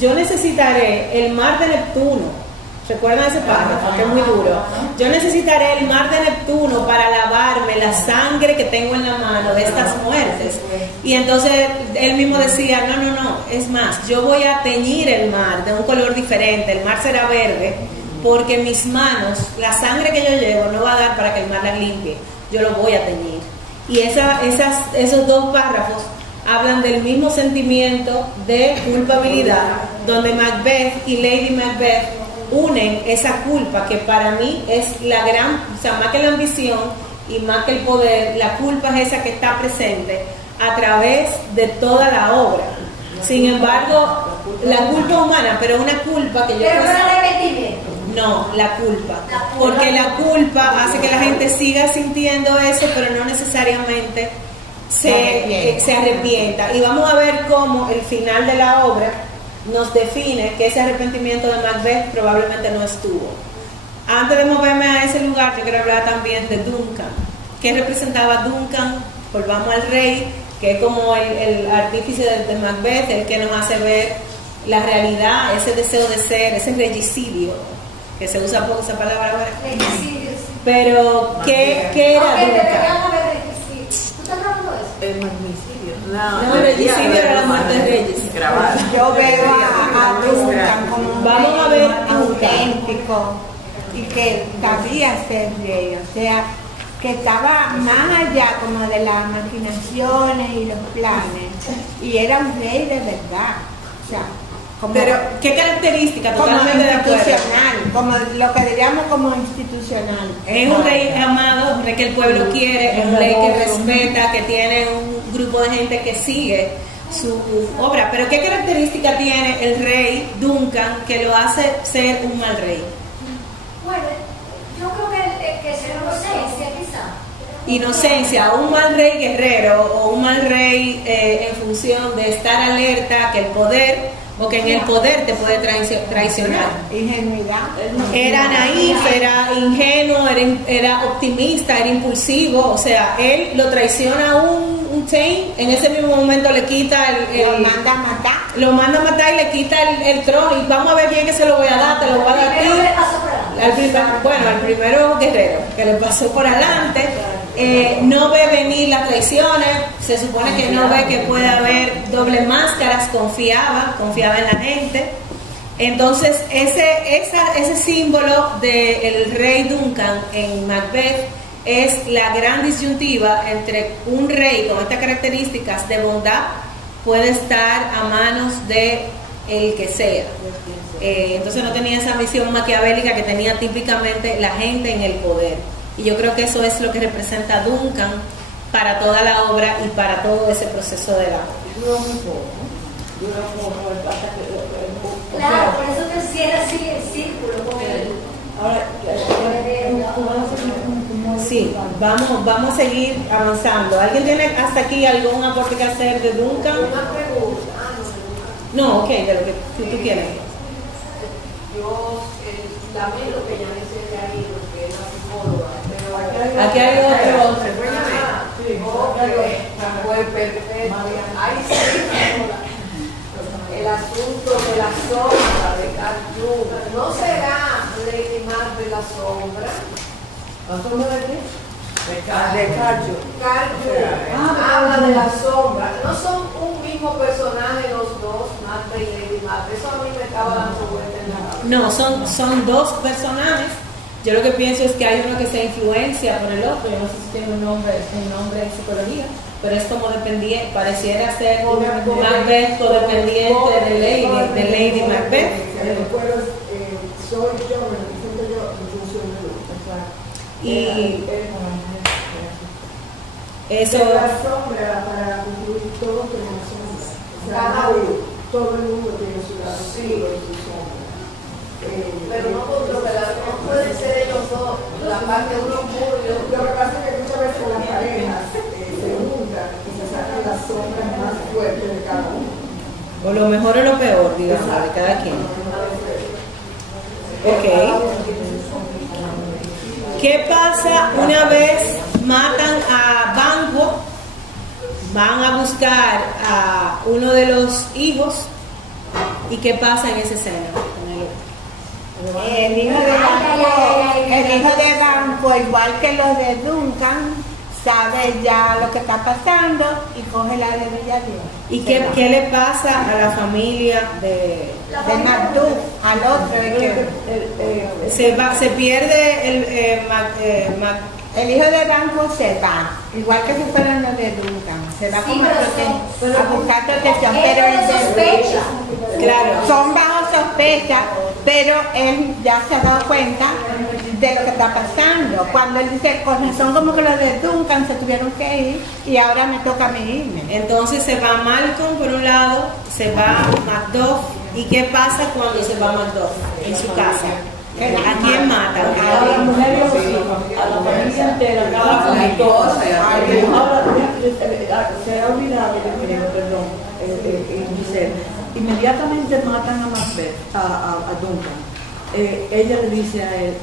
yo necesitaré el mar de Neptuno. ¿Recuerdan ese párrafo? Que es muy duro. Yo necesitaré el mar de Neptuno para lavarme la sangre que tengo en la mano de estas muertes. Y entonces él mismo decía, no, es más, yo voy a teñir el mar de un color diferente, el mar será verde, porque mis manos, la sangre que yo llevo no va a dar para que el mar la limpie, yo lo voy a teñir. Y esos dos párrafos hablan del mismo sentimiento de culpabilidad, donde Macbeth y Lady Macbeth unen esa culpa que para mí es la gran, o sea, más que la ambición y más que el poder, la culpa es esa que está presente a través de toda la obra. Sin embargo, la culpa humana, pero una culpa que yo... Pero no el arrepentimiento. No, la culpa. Porque la culpa hace que la gente siga sintiendo eso, pero no necesariamente se arrepienta. Y vamos a ver cómo el final de la obra nos define que ese arrepentimiento de Macbeth probablemente no estuvo. Antes de moverme a ese lugar, yo quiero hablar también de Duncan. ¿Qué representaba Duncan? Volvamos al rey, que es como el artífice de Macbeth, el que nos hace ver la realidad, ese deseo de ser, ese regicidio, que se usa poco esa palabra ahora. Regicidio. Pero, ¿qué era Duncan? ¿Tú estás hablando de eso? El magnicidio. No, el regicidio era la muerte de reyes. Yo veo a Duncan como un vamos a ver auténtico y que sabía ser rey, o sea, que estaba más allá como de las maquinaciones y los planes, y era un rey de verdad, o sea, como, pero ¿qué característica? Como Totalmente institucional, como lo que diríamos como institucional. Es un rey amado, un rey que el pueblo quiere, es un rey que respeta, que tiene un grupo de gente que sigue su obra. Pero ¿qué característica tiene el rey Duncan que lo hace ser un mal rey? Bueno, yo creo que es inocencia quizá. Inocencia, o un mal rey guerrero, o un mal rey en función de estar alerta que el poder, o que en el poder te puede traicionar. Ingenuidad. Era naif, era ingenuo, era optimista, era impulsivo, o sea, él lo traiciona a un Tame, en ese mismo momento le quita lo manda a matar. Lo manda a matar y le quita el trono, y vamos a ver quién que se lo voy a dar, te lo voy a dar a ti. Al primero guerrero que le pasó por adelante. No ve venir las traiciones, se supone que no ve que puede haber doble máscaras, confiaba en la gente. Entonces ese símbolo del rey Duncan en Macbeth es la gran disyuntiva entre un rey con estas características de bondad puede estar a manos de el que sea. Entonces no tenía esa visión maquiavélica que tenía típicamente la gente en el poder. Y yo creo que eso es lo que representa Duncan para toda la obra y para todo ese proceso de la obra. Duró muy poco, ¿no? Duró poco hasta que... Claro, por eso que cierra así el círculo con el... Ahora, sí, vamos a seguir avanzando. ¿Alguien tiene hasta aquí algún aporte que hacer de Duncan? Una pregunta. No, ok, de lo que tú quieres. Yo lamento que ya no se haya ido, que es la psicóloga, pero Aquí hay otro. fue perfecto. Ahí sí, el asunto de la sombra de Carl Jung. ¿No será Lady Marvel la sombra? ¿La sombra de qué? De Carl Jung. Carl Jung habla de la sombra. No son un mismo personaje los dos, Marta y Lady Marvel. Eso a mí me estaba dando vuelta en la cabeza. No, son dos personajes. Yo lo que pienso es que hay uno que se influencia por el otro. Yo no sé si tiene un nombre en psicología, pero es como dependiente, pareciera ser Macbeth codependiente de Lady Macbeth. Soy yo, me siento yo, en función de y eso la sombra para concluir todo tenemos sombra. O sea, todo el mundo tiene su lado oscuro y su sombra. Pero no controlar, no pueden ser ellos dos, la parte de uno puro. Lo que pasa es que muchas veces las parejas se juntan y se sacan las sombras más fuertes de cada uno. O lo mejor o lo peor, digamos, de cada quien. Ok. ¿Qué pasa una vez matan a Banquo? Van a buscar a uno de los hijos. ¿Y qué pasa en esa escena? El hijo de Banquo, igual que los de Duncan, sabe ya lo que está pasando y coge la de Villadía. ¿Y qué le pasa a la familia de Macduff, al otro? Se pierde el hijo de Banquo se va, igual que si fueran los de Duncan, se va como a buscar protección, pero el sospecha. Claro, son bajo sospecha, pero él ya se ha dado cuenta de lo que está pasando. Cuando él dice, son como que los de Duncan se tuvieron que ir y ahora me toca a mí irme. Entonces se va Malcolm por un lado, se va Macduff. ¿Y qué pasa cuando se va Macduff en su casa? ¿A quién matan? A la mujer y a los hijos, a la familia entera, cada familia. Ahora, se ha olvidado, perdón, inmediatamente matan a Macbeth, a Duncan. Ella le dice a él,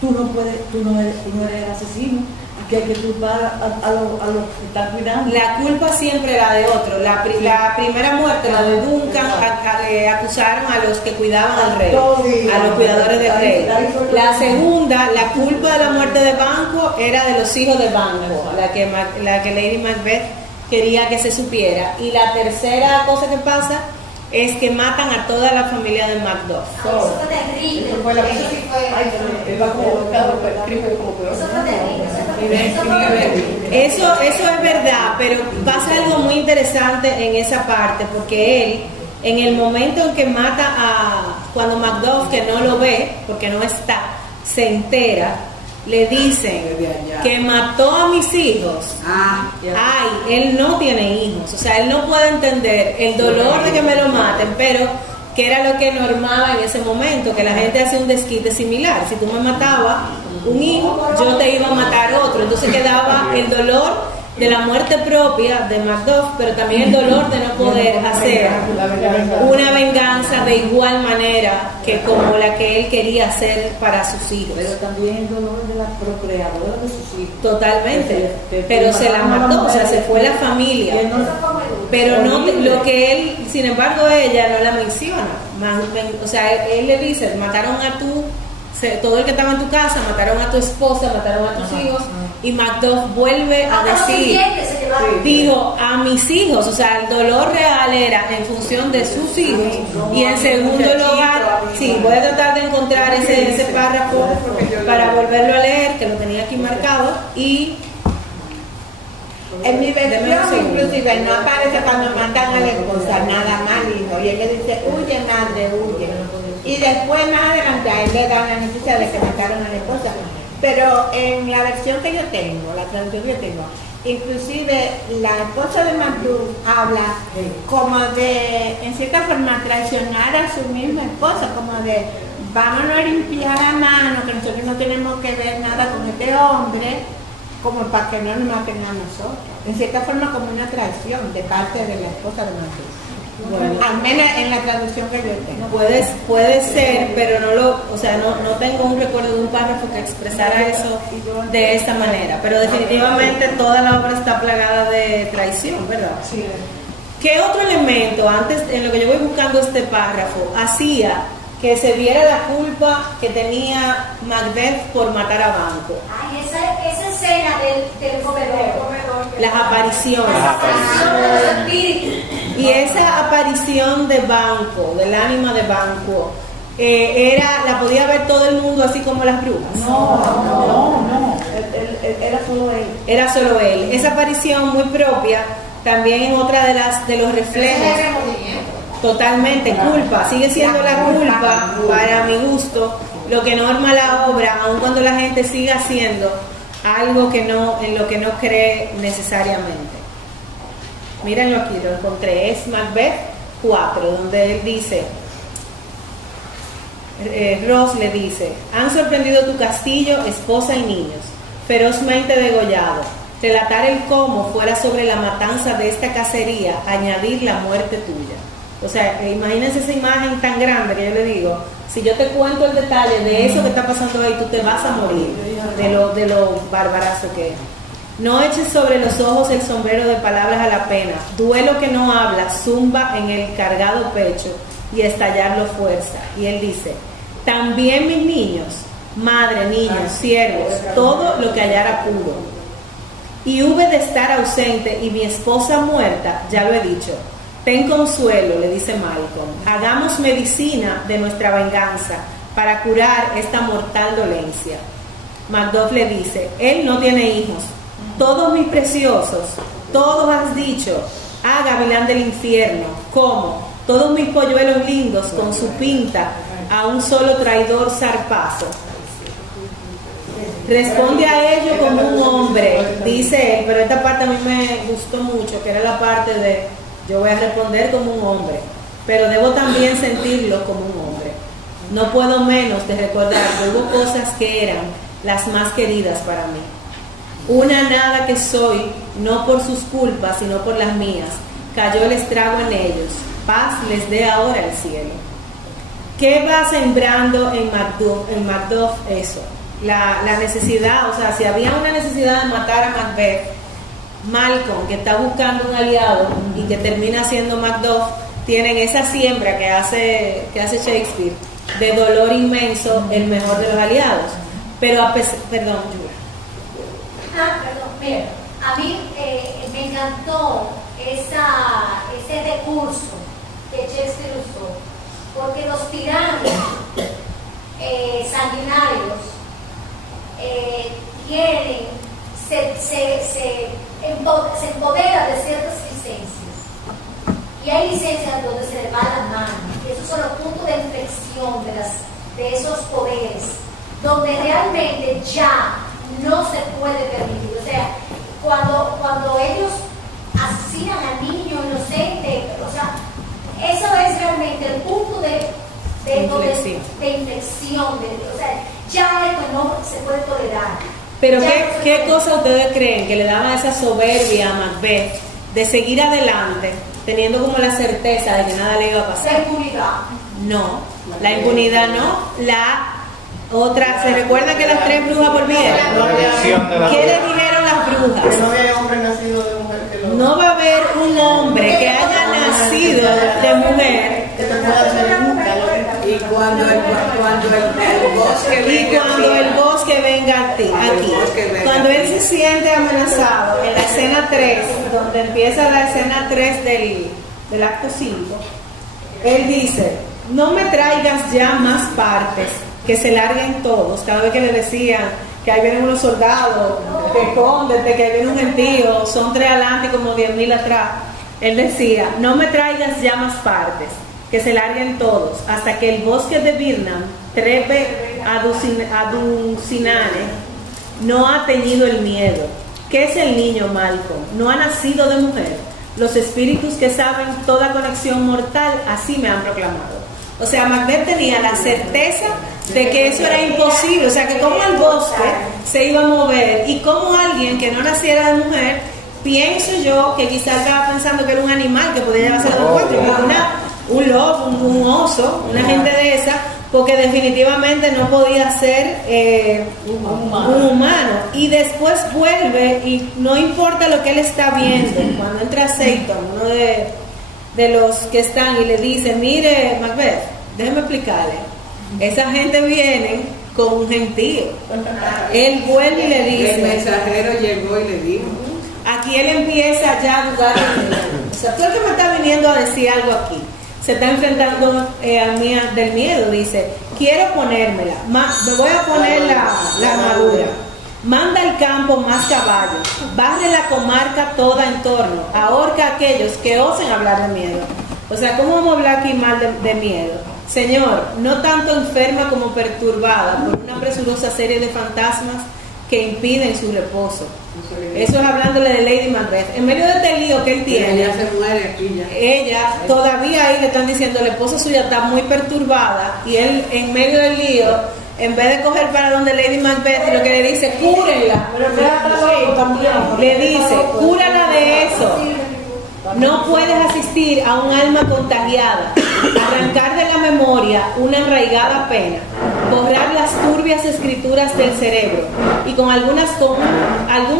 tú no eres el asesino, que hay que culpar a los que están cuidando. La culpa siempre era de otro. La primera muerte, la de Duncan, acusaron a los que cuidaban al rey, a los cuidadores del rey. La segunda, la culpa de la muerte de Banquo era de los hijos de Banquo, la que Lady Macbeth quería que se supiera. Y la tercera cosa que pasa es que matan a toda la familia de Macduff. Eso fue terrible. Eso fue terrible. Eso es verdad, pero pasa algo muy interesante en esa parte, porque él, en el momento en que cuando Macduff, que no lo ve, porque no está, se entera, le dicen que mató a mis hijos. Ay, él no tiene hijos, o sea, él no puede entender el dolor de que me lo maten, pero que era lo que normaba en ese momento, que la gente hace un desquite similar. Si tú me matabas un hijo, yo te iba a matar otro. Entonces quedaba el dolor de la muerte propia de Macduff, pero también el dolor de no poder hacer una venganza de igual manera que como la que él quería hacer para sus hijos. Pero también el dolor de la procreadora de sus hijos. Totalmente, pero se la mató, o sea, se fue la familia. Pero no, lo que él, sin embargo, ella no la menciona. O sea, él le dice, mataron a todo el que estaba en tu casa, mataron a tu esposa, mataron a tus hijos, y Macduff vuelve a decir, dijo, a mis hijos, o sea, el dolor real era en función de sus hijos. Y en segundo lugar, sí, voy a tratar de encontrar ese párrafo para volverlo a leer, que lo tenía aquí marcado, y en mi versión inclusive no aparece cuando matan a la esposa, nada más hijo, y ella dice, huye madre, huye. Y después más adelante a él le dan la noticia de que mataron a la esposa. Pero en la versión que yo tengo, la traducción que yo tengo, inclusive la esposa de Macduff habla como de, en cierta forma, traicionar a su misma esposa, como de, vámonos a limpiar la mano, que nosotros no tenemos que ver nada con este hombre, como para que no nos maten a nosotros. En cierta forma como una traición de parte de la esposa de Macduff. Bueno, al menos en la traducción que yo tengo. puede ser, pero no tengo un recuerdo de un párrafo que expresara eso de esta manera. Pero definitivamente toda la obra está plagada de traición, ¿verdad? Sí. ¿Qué otro elemento, antes, en lo que yo voy buscando este párrafo, hacía que se viera la culpa que tenía Macbeth por matar a Banquo? Ay, esa escena del comedor. Las apariciones. Las apariciones de los espíritus. Y esa aparición de Banquo, del ánima de Banquo, la podía ver todo el mundo así como las brujas. No. Era solo él. Era solo él. Esa aparición muy propia, también en otra de los reflejos. Totalmente, culpa. Sigue siendo la culpa, para mi gusto, lo que norma la obra, aun cuando la gente siga haciendo algo en lo que no cree necesariamente. Mírenlo aquí, lo encontré, es Macbeth 4, donde él dice, Ross le dice: han sorprendido tu castillo, esposa y niños, ferozmente degollado. Relatar el cómo fuera sobre la matanza de esta cacería, añadir la muerte tuya. O sea, imagínense esa imagen tan grande que yo le digo, si yo te cuento el detalle de eso que está pasando ahí, tú te vas a morir de lo barbarazo que es. No eches sobre los ojos el sombrero de palabras a la pena, duelo que no habla, zumba en el cargado pecho y estallarlo fuerza. Y él dice: también mis niños, madre, niños, siervos, todo lo que hallara pudo. Y hube de estar ausente y mi esposa muerta, ya lo he dicho. Ten consuelo, le dice Malcolm, hagamos medicina de nuestra venganza para curar esta mortal dolencia. Macduff le dice: él no tiene hijos, todos mis preciosos, todos has dicho, gavilán del infierno, ¿cómo? Todos mis polluelos lindos con su pinta a un solo traidor zarpazo. Responde a ello como un hombre, dice él, pero esta parte a mí me gustó mucho, que era la parte de yo voy a responder como un hombre, pero debo también sentirlo como un hombre. No puedo menos de recordar que hubo cosas que eran las más queridas para mí. Una nada que soy, no por sus culpas, sino por las mías. Cayó el estrago en ellos. Paz les dé ahora el cielo. ¿Qué va sembrando en Macduff eso? La necesidad, o sea, si había una necesidad de matar a Macbeth, Malcolm, que está buscando un aliado y que termina siendo Macduff, tienen esa siembra que hace Shakespeare de dolor inmenso, el mejor de los aliados. Pero perdón, mira, a mí me encantó ese recurso que Shakespeare usó, porque los tiranos sanguinarios se empoderan de ciertas licencias, y hay licencias donde se le va la mano, y esos son los puntos de inflexión de esos poderes, donde realmente ya no se puede permitir. O sea, cuando ellos asesinan a niños inocentes, o sea, eso es realmente el punto de inflexión, o sea, ya esto no se puede tolerar. Pero ¿qué cosa ustedes creen que le daba esa soberbia a Macbeth de seguir adelante, teniendo como la certeza de que nada le iba a pasar? La impunidad. No, la impunidad no, la otra, ¿se recuerda que las tres brujas volvieron? ¿Qué le dijeron las brujas? Que no había hombre nacido de mujer que lo... No va a haber un hombre que haya nacido de mujer. Y cuando el bosque venga aquí, cuando él se siente amenazado, en la escena 3, donde empieza la escena 3 del acto 5, él dice: no me traigas ya más partes, que se larguen todos. Cada vez que le decían que ahí vienen unos soldados, que escóndete, que ahí viene un gentío, son 3 adelante y como 10.000 atrás, él decía: no me traigas ya más partes, que se larguen todos, hasta que el bosque de Birnam trepe a Dunsinane. No ha teñido el miedo. ¿Qué es el niño, Malcolm? No ha nacido de mujer. Los espíritus que saben toda conexión mortal así me han proclamado. O sea, Macbeth tenía la certeza de que eso era imposible. O sea, que como el bosque se iba a mover y como alguien que no naciera de mujer pienso yo que quizás estaba pensando que era un animal que podía llevarse los encuentros, un lobo, un oso, una gente de esa, porque definitivamente no podía ser un humano. Y después vuelve y no importa lo que él está viendo, cuando entra Satan, uno de los que están, y le dice, mire Macbeth, déjeme explicarle, esa gente viene con un gentío. Él vuelve y le dice, el mensajero llegó y le dijo, aquí él empieza ya a dudar. O sea, tú el que me está viniendo a decir algo aquí, se está enfrentando a mí del miedo, dice, quiero ponérmela, me voy a poner la armadura, manda al campo más caballos, barre la comarca toda en torno, ahorca a aquellos que osen hablar de miedo. O sea, ¿cómo vamos a hablar aquí mal de miedo? Señor, no tanto enferma como perturbada por una presurosa serie de fantasmas que impiden su reposo. Eso es hablándole de Lady Macbeth. En medio de este lío que él tiene, ella se muere aquí ya. Ella todavía ahí le están diciendo, la esposa suya está muy perturbada, y él en medio del lío, en vez de coger para donde Lady Macbeth, lo que le dice, cúrenla. Le dice, cúrala de eso. No puedes asistir a un alma contagiada, arrancar de la memoria una enraigada pena, borrar las turbias escrituras del cerebro y con algún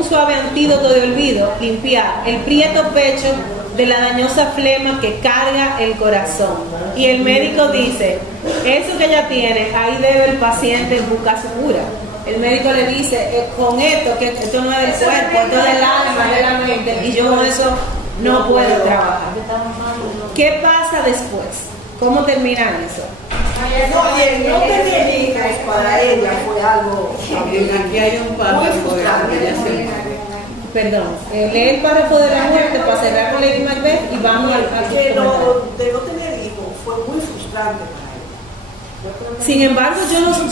suave antídoto de olvido limpiar el prieto pecho de la dañosa flema que carga el corazón. Y el médico dice, eso que ella tiene, ahí debe el paciente buscar su cura. El médico le dice, con esto, que esto no es del cuerpo, esto es del alma, de la mente, y yo con eso no puedo trabajar. ¿Qué pasa después? ¿Cómo termina eso? No tener hijos para ella fue algo. Aquí hay un párrafo de ella se muere. Perdón, lee el párrafo de la muerte para cerrar con Lady Macbeth y vamos al de no tener hijos fue muy frustrante para ella. Sin embargo,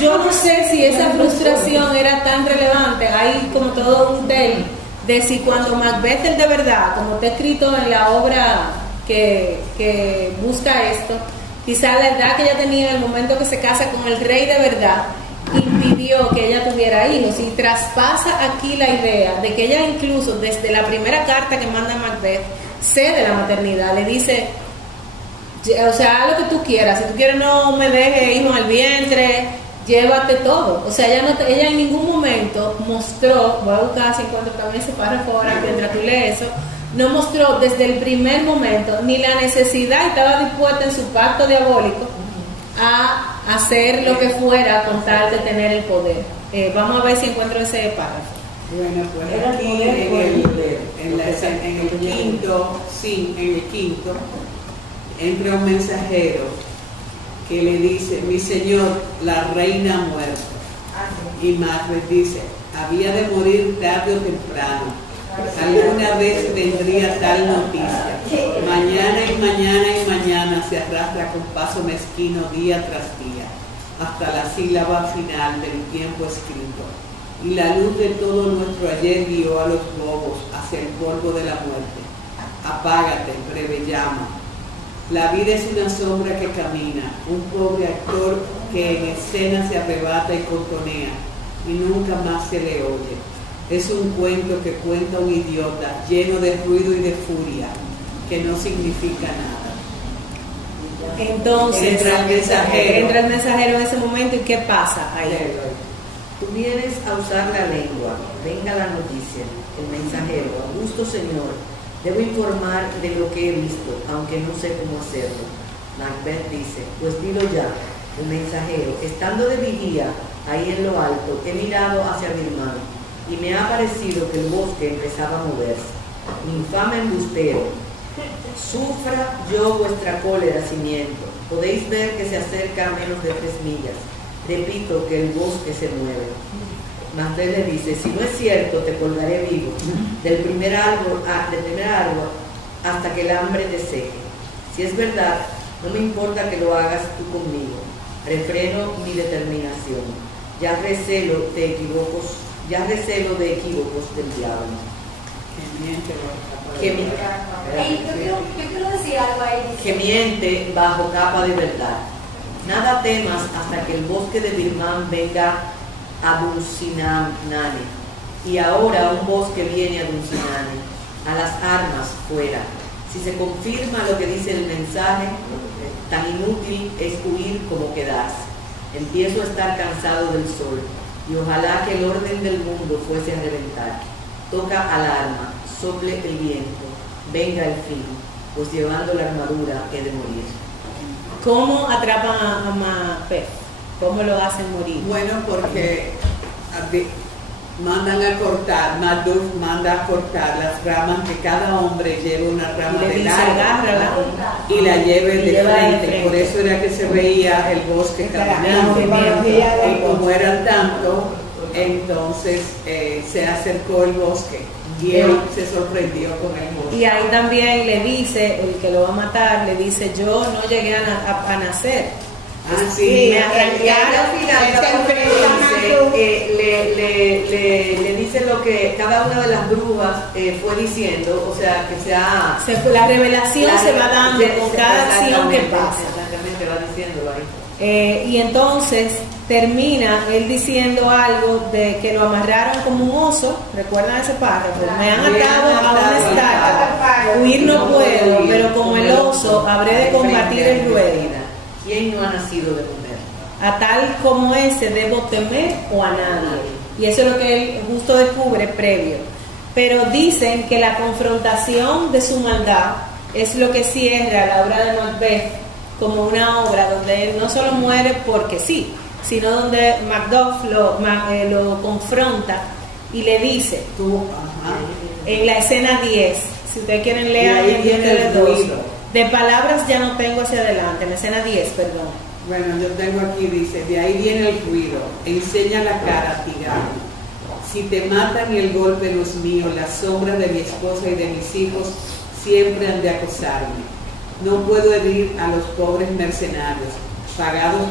yo no sé si esa frustración era tan relevante. Hay como todo un tema de si cuando Macbeth es de verdad, como está escrito en la obra que busca esto, quizá la edad que ella tenía en el momento que se casa con el rey de verdad impidió que ella tuviera hijos, y traspasa aquí la idea de que ella incluso desde la primera carta que manda Macbeth cede la maternidad, le dice, o sea, haz lo que tú quieras, si tú quieres no me dejes hijos en el vientre, llévate todo. O sea, ella en ningún momento mostró, voy a buscar si encuentro también ese párrafo ahora mientras tú lees eso, no mostró desde el primer momento ni la necesidad, y estaba dispuesta en su pacto diabólico a hacer lo que fuera con tal de tener el poder. Vamos a ver si encuentro ese párrafo. Bueno, pues aquí en el quinto entra un mensajero que le dice, mi señor, la reina ha muerto. Y Macbeth dice, había de morir tarde o temprano. Alguna vez vendría tal noticia. Mañana y mañana y mañana se arrastra con paso mezquino día tras día, hasta la sílaba final del tiempo escrito. Y la luz de todo nuestro ayer guió a los lobos hacia el polvo de la muerte. Apágate, breve llama. La vida es una sombra que camina, un pobre actor que en escena se arrebata y contonea, y nunca más se le oye. Es un cuento que cuenta un idiota, lleno de ruido y de furia, que no significa nada. Entonces, entra el mensajero en ese momento, ¿y qué pasa ahí? Tú vienes a usar la lengua, venga la noticia, el mensajero, augusto señor, debo informar de lo que he visto, aunque no sé cómo hacerlo. Macbeth dice, pues dilo ya. El mensajero, estando de vigía, ahí en lo alto, he mirado hacia mi hermano, y me ha parecido que el bosque empezaba a moverse. Infame embustero, sufra yo vuestra cólera si miento. Podéis ver que se acerca a menos de 3 millas. Repito que el bosque se mueve. Macbeth le dice, si no es cierto, te colgaré vivo, del primer árbol hasta que el hambre te seque. Si es verdad, no me importa que lo hagas tú conmigo. Refreno mi determinación. Ya recelo de equívocos del diablo. Yo quiero decir algo ahí. Que miente bajo capa de verdad. Nada temas hasta que el bosque de Birman venga a Dunsinane. Y ahora un bosque viene a Dunsinane. a las armas fuera. Si se confirma lo que dice el mensaje, tan inútil es huir como quedarse. Empiezo a estar cansado del sol y ojalá que el orden del mundo fuese a reventar. Toca alarma, sople el viento, venga el fin, pues llevando la armadura he de morir. ¿Cómo atrapan a Macbeth? ¿Cómo lo hacen morir? Bueno, porque mandan a cortar, Macduff manda a cortar las ramas, que cada hombre lleve una rama de árbol y la lleve de frente. Por eso era que se veía el bosque caminando. Y como eran tanto, entonces se acercó el bosque y él se sorprendió con el bosque. Y ahí también le dice, el que lo va a matar, le dice, yo no llegué a nacer. Sí, me arrancaron le dice lo que cada una de las brujas fue diciendo, o sea, que la revelación se va dando con cada acción que pasa. Exactamente, va diciéndolo ahí. Y entonces termina él diciendo algo de que lo amarraron como un oso. ¿Recuerdan ese párrafo? Me han atado a una estaca, huir no puedo, pero como el oso habré de combatir el ruedo. ¿Quién no ha nacido de mujer? A tal como ese debo temer o a nadie. Y eso es lo que él justo descubre previo. Pero dicen que la confrontación de su maldad es lo que cierra la obra de Macbeth como una obra donde él no solo muere porque sí, sino donde Macduff lo confronta y le dice, en la escena 10, si ustedes quieren leer ahí viene el 2. De palabras ya no tengo hacia adelante, en la escena 10, perdón. Bueno, yo tengo aquí, dice, de ahí viene el ruido, enseña la cara, tirano. Si te matan y el golpe no es mío, la sombra de mi esposa y de mis hijos siempre han de acosarme. No puedo herir a los pobres mercenarios, pagados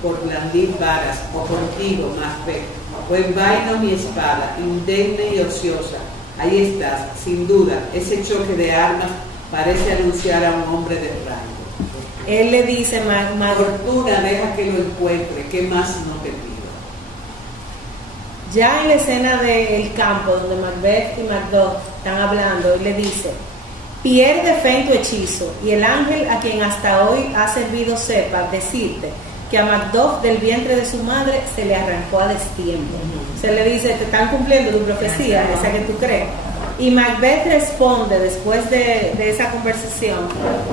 por blandir varas, o contigo, Macbeth, o envaino mi espada, indemne y ociosa. Ahí estás, sin duda, ese choque de armas parece anunciar a un hombre de rango. Él le dice, fortuna, deja que lo encuentre, ¿qué más no te pido? Ya en la escena del campo, donde Macbeth y Macduff están hablando, él le dice, pierde fe en tu hechizo, y el ángel a quien hasta hoy ha servido sepa decirte que a Macduff del vientre de su madre se le arrancó a destiempo. Se le dice, te están cumpliendo tu profecía, esa que tú crees. Y Macbeth responde después de esa conversación,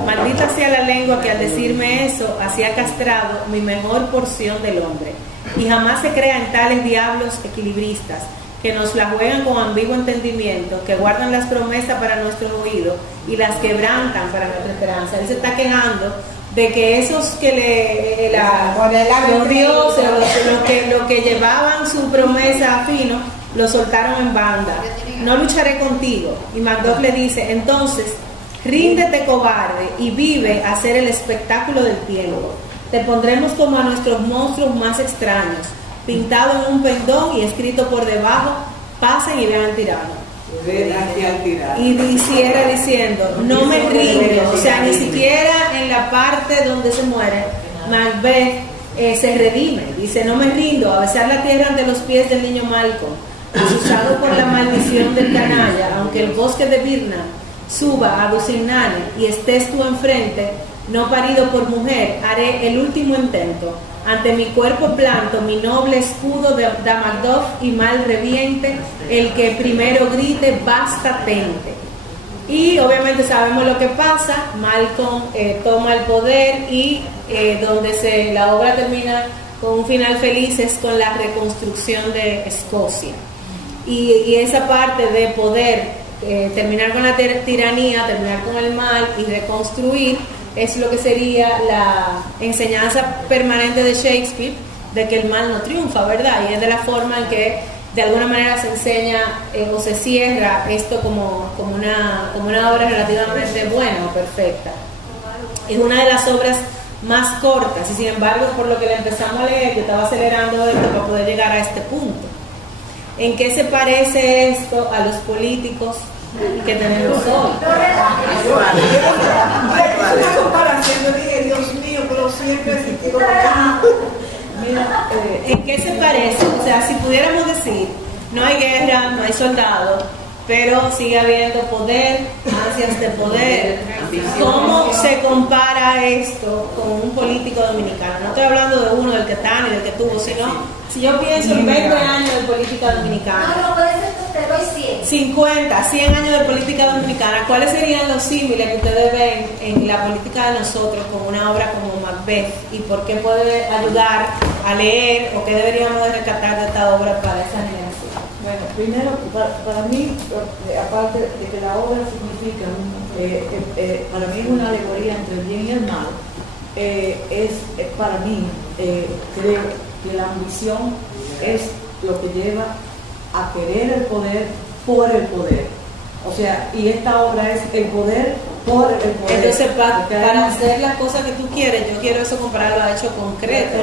maldita sea la lengua que al decirme eso hacía castrado mi mejor porción del hombre, y jamás se crea en tales diablos equilibristas que nos la juegan con ambiguo entendimiento, que guardan las promesas para nuestro oído y las quebrantan para nuestra esperanza. Él se está quejando de que esos que los dioses, los que llevaban su promesa a fino, lo soltaron en banda. No lucharé contigo. Y Macduff le dice, entonces, ríndete cobarde y vive a hacer el espectáculo del tiempo. Te pondremos como a nuestros monstruos más extraños, pintado en un pendón y escrito por debajo, pasen y vean al tirano. Y cierra diciendo, no me rindo. O sea, ni siquiera en la parte donde se muere, Macbeth se redime. Dice, no me rindo, a besar la tierra ante los pies del niño Malcolm, asusado por la maldición del canalla, aunque el bosque de Birna suba a Dusignane y estés tú enfrente, no parido por mujer, haré el último intento. Ante mi cuerpo planto mi noble escudo de Macduff y mal reviente, el que primero grite, basta tente. Y obviamente sabemos lo que pasa, Malcolm toma el poder y donde la obra termina con un final feliz es con la reconstrucción de Escocia. Y esa parte de poder terminar con la tiranía, terminar con el mal y reconstruir es lo que sería la enseñanza permanente de Shakespeare, de que el mal no triunfa, ¿verdad? Y es de la forma en que de alguna manera se enseña o se cierra esto como una obra relativamente buena o perfecta. Es una de las obras más cortas y sin embargo, por lo que le empezamos a leer, yo estaba acelerando esto para poder llegar a este punto. ¿En qué se parece esto a los políticos que tenemos hoy? Una comparación, yo dije, Dios mío, pero siempre he sentido ¿en qué se parece? O sea, si pudiéramos decir, no hay guerra, no hay soldados, pero sigue habiendo poder, ansias de poder. ¿Cómo se compara esto con un político dominicano? No estoy hablando de uno, del que está ni del que tuvo, sino si yo pienso en 20 años de política dominicana. No, puede ser que te doy 100. 50, 100 años de política dominicana, ¿cuáles serían los símiles que ustedes ven en la política de nosotros con una obra como Macbeth? ¿Y por qué puede ayudar a leer o qué deberíamos de rescatar de esta obra para esa generación? Bueno, primero, para mí, aparte de que la obra significa, para mí es una alegoría entre el bien y el mal, para mí, creo que la ambición es lo que lleva a querer el poder por el poder. O sea, y esta obra es el poder por el poder. Entonces, para hacer las cosas que tú quieres, yo quiero eso compararlo a hechos concretos.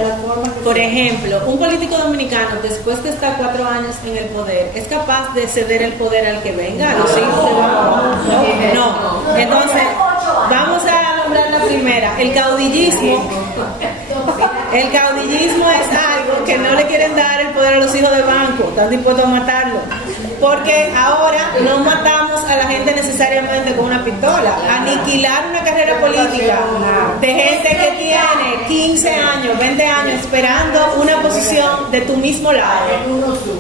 Por ejemplo, un político dominicano, después que está 4 años en el poder, ¿es capaz de ceder el poder al que venga? ¿A los hijos de Banco? No. Entonces, vamos a nombrar la primera. El caudillismo. El caudillismo es algo que no le quieren dar el poder a los hijos de Banco, están dispuestos a matarlo. Porque ahora no matamos a la gente necesariamente con una pistola. Aniquilar una carrera política de gente que tiene 15 años, 20 años esperando una posición de tu mismo lado.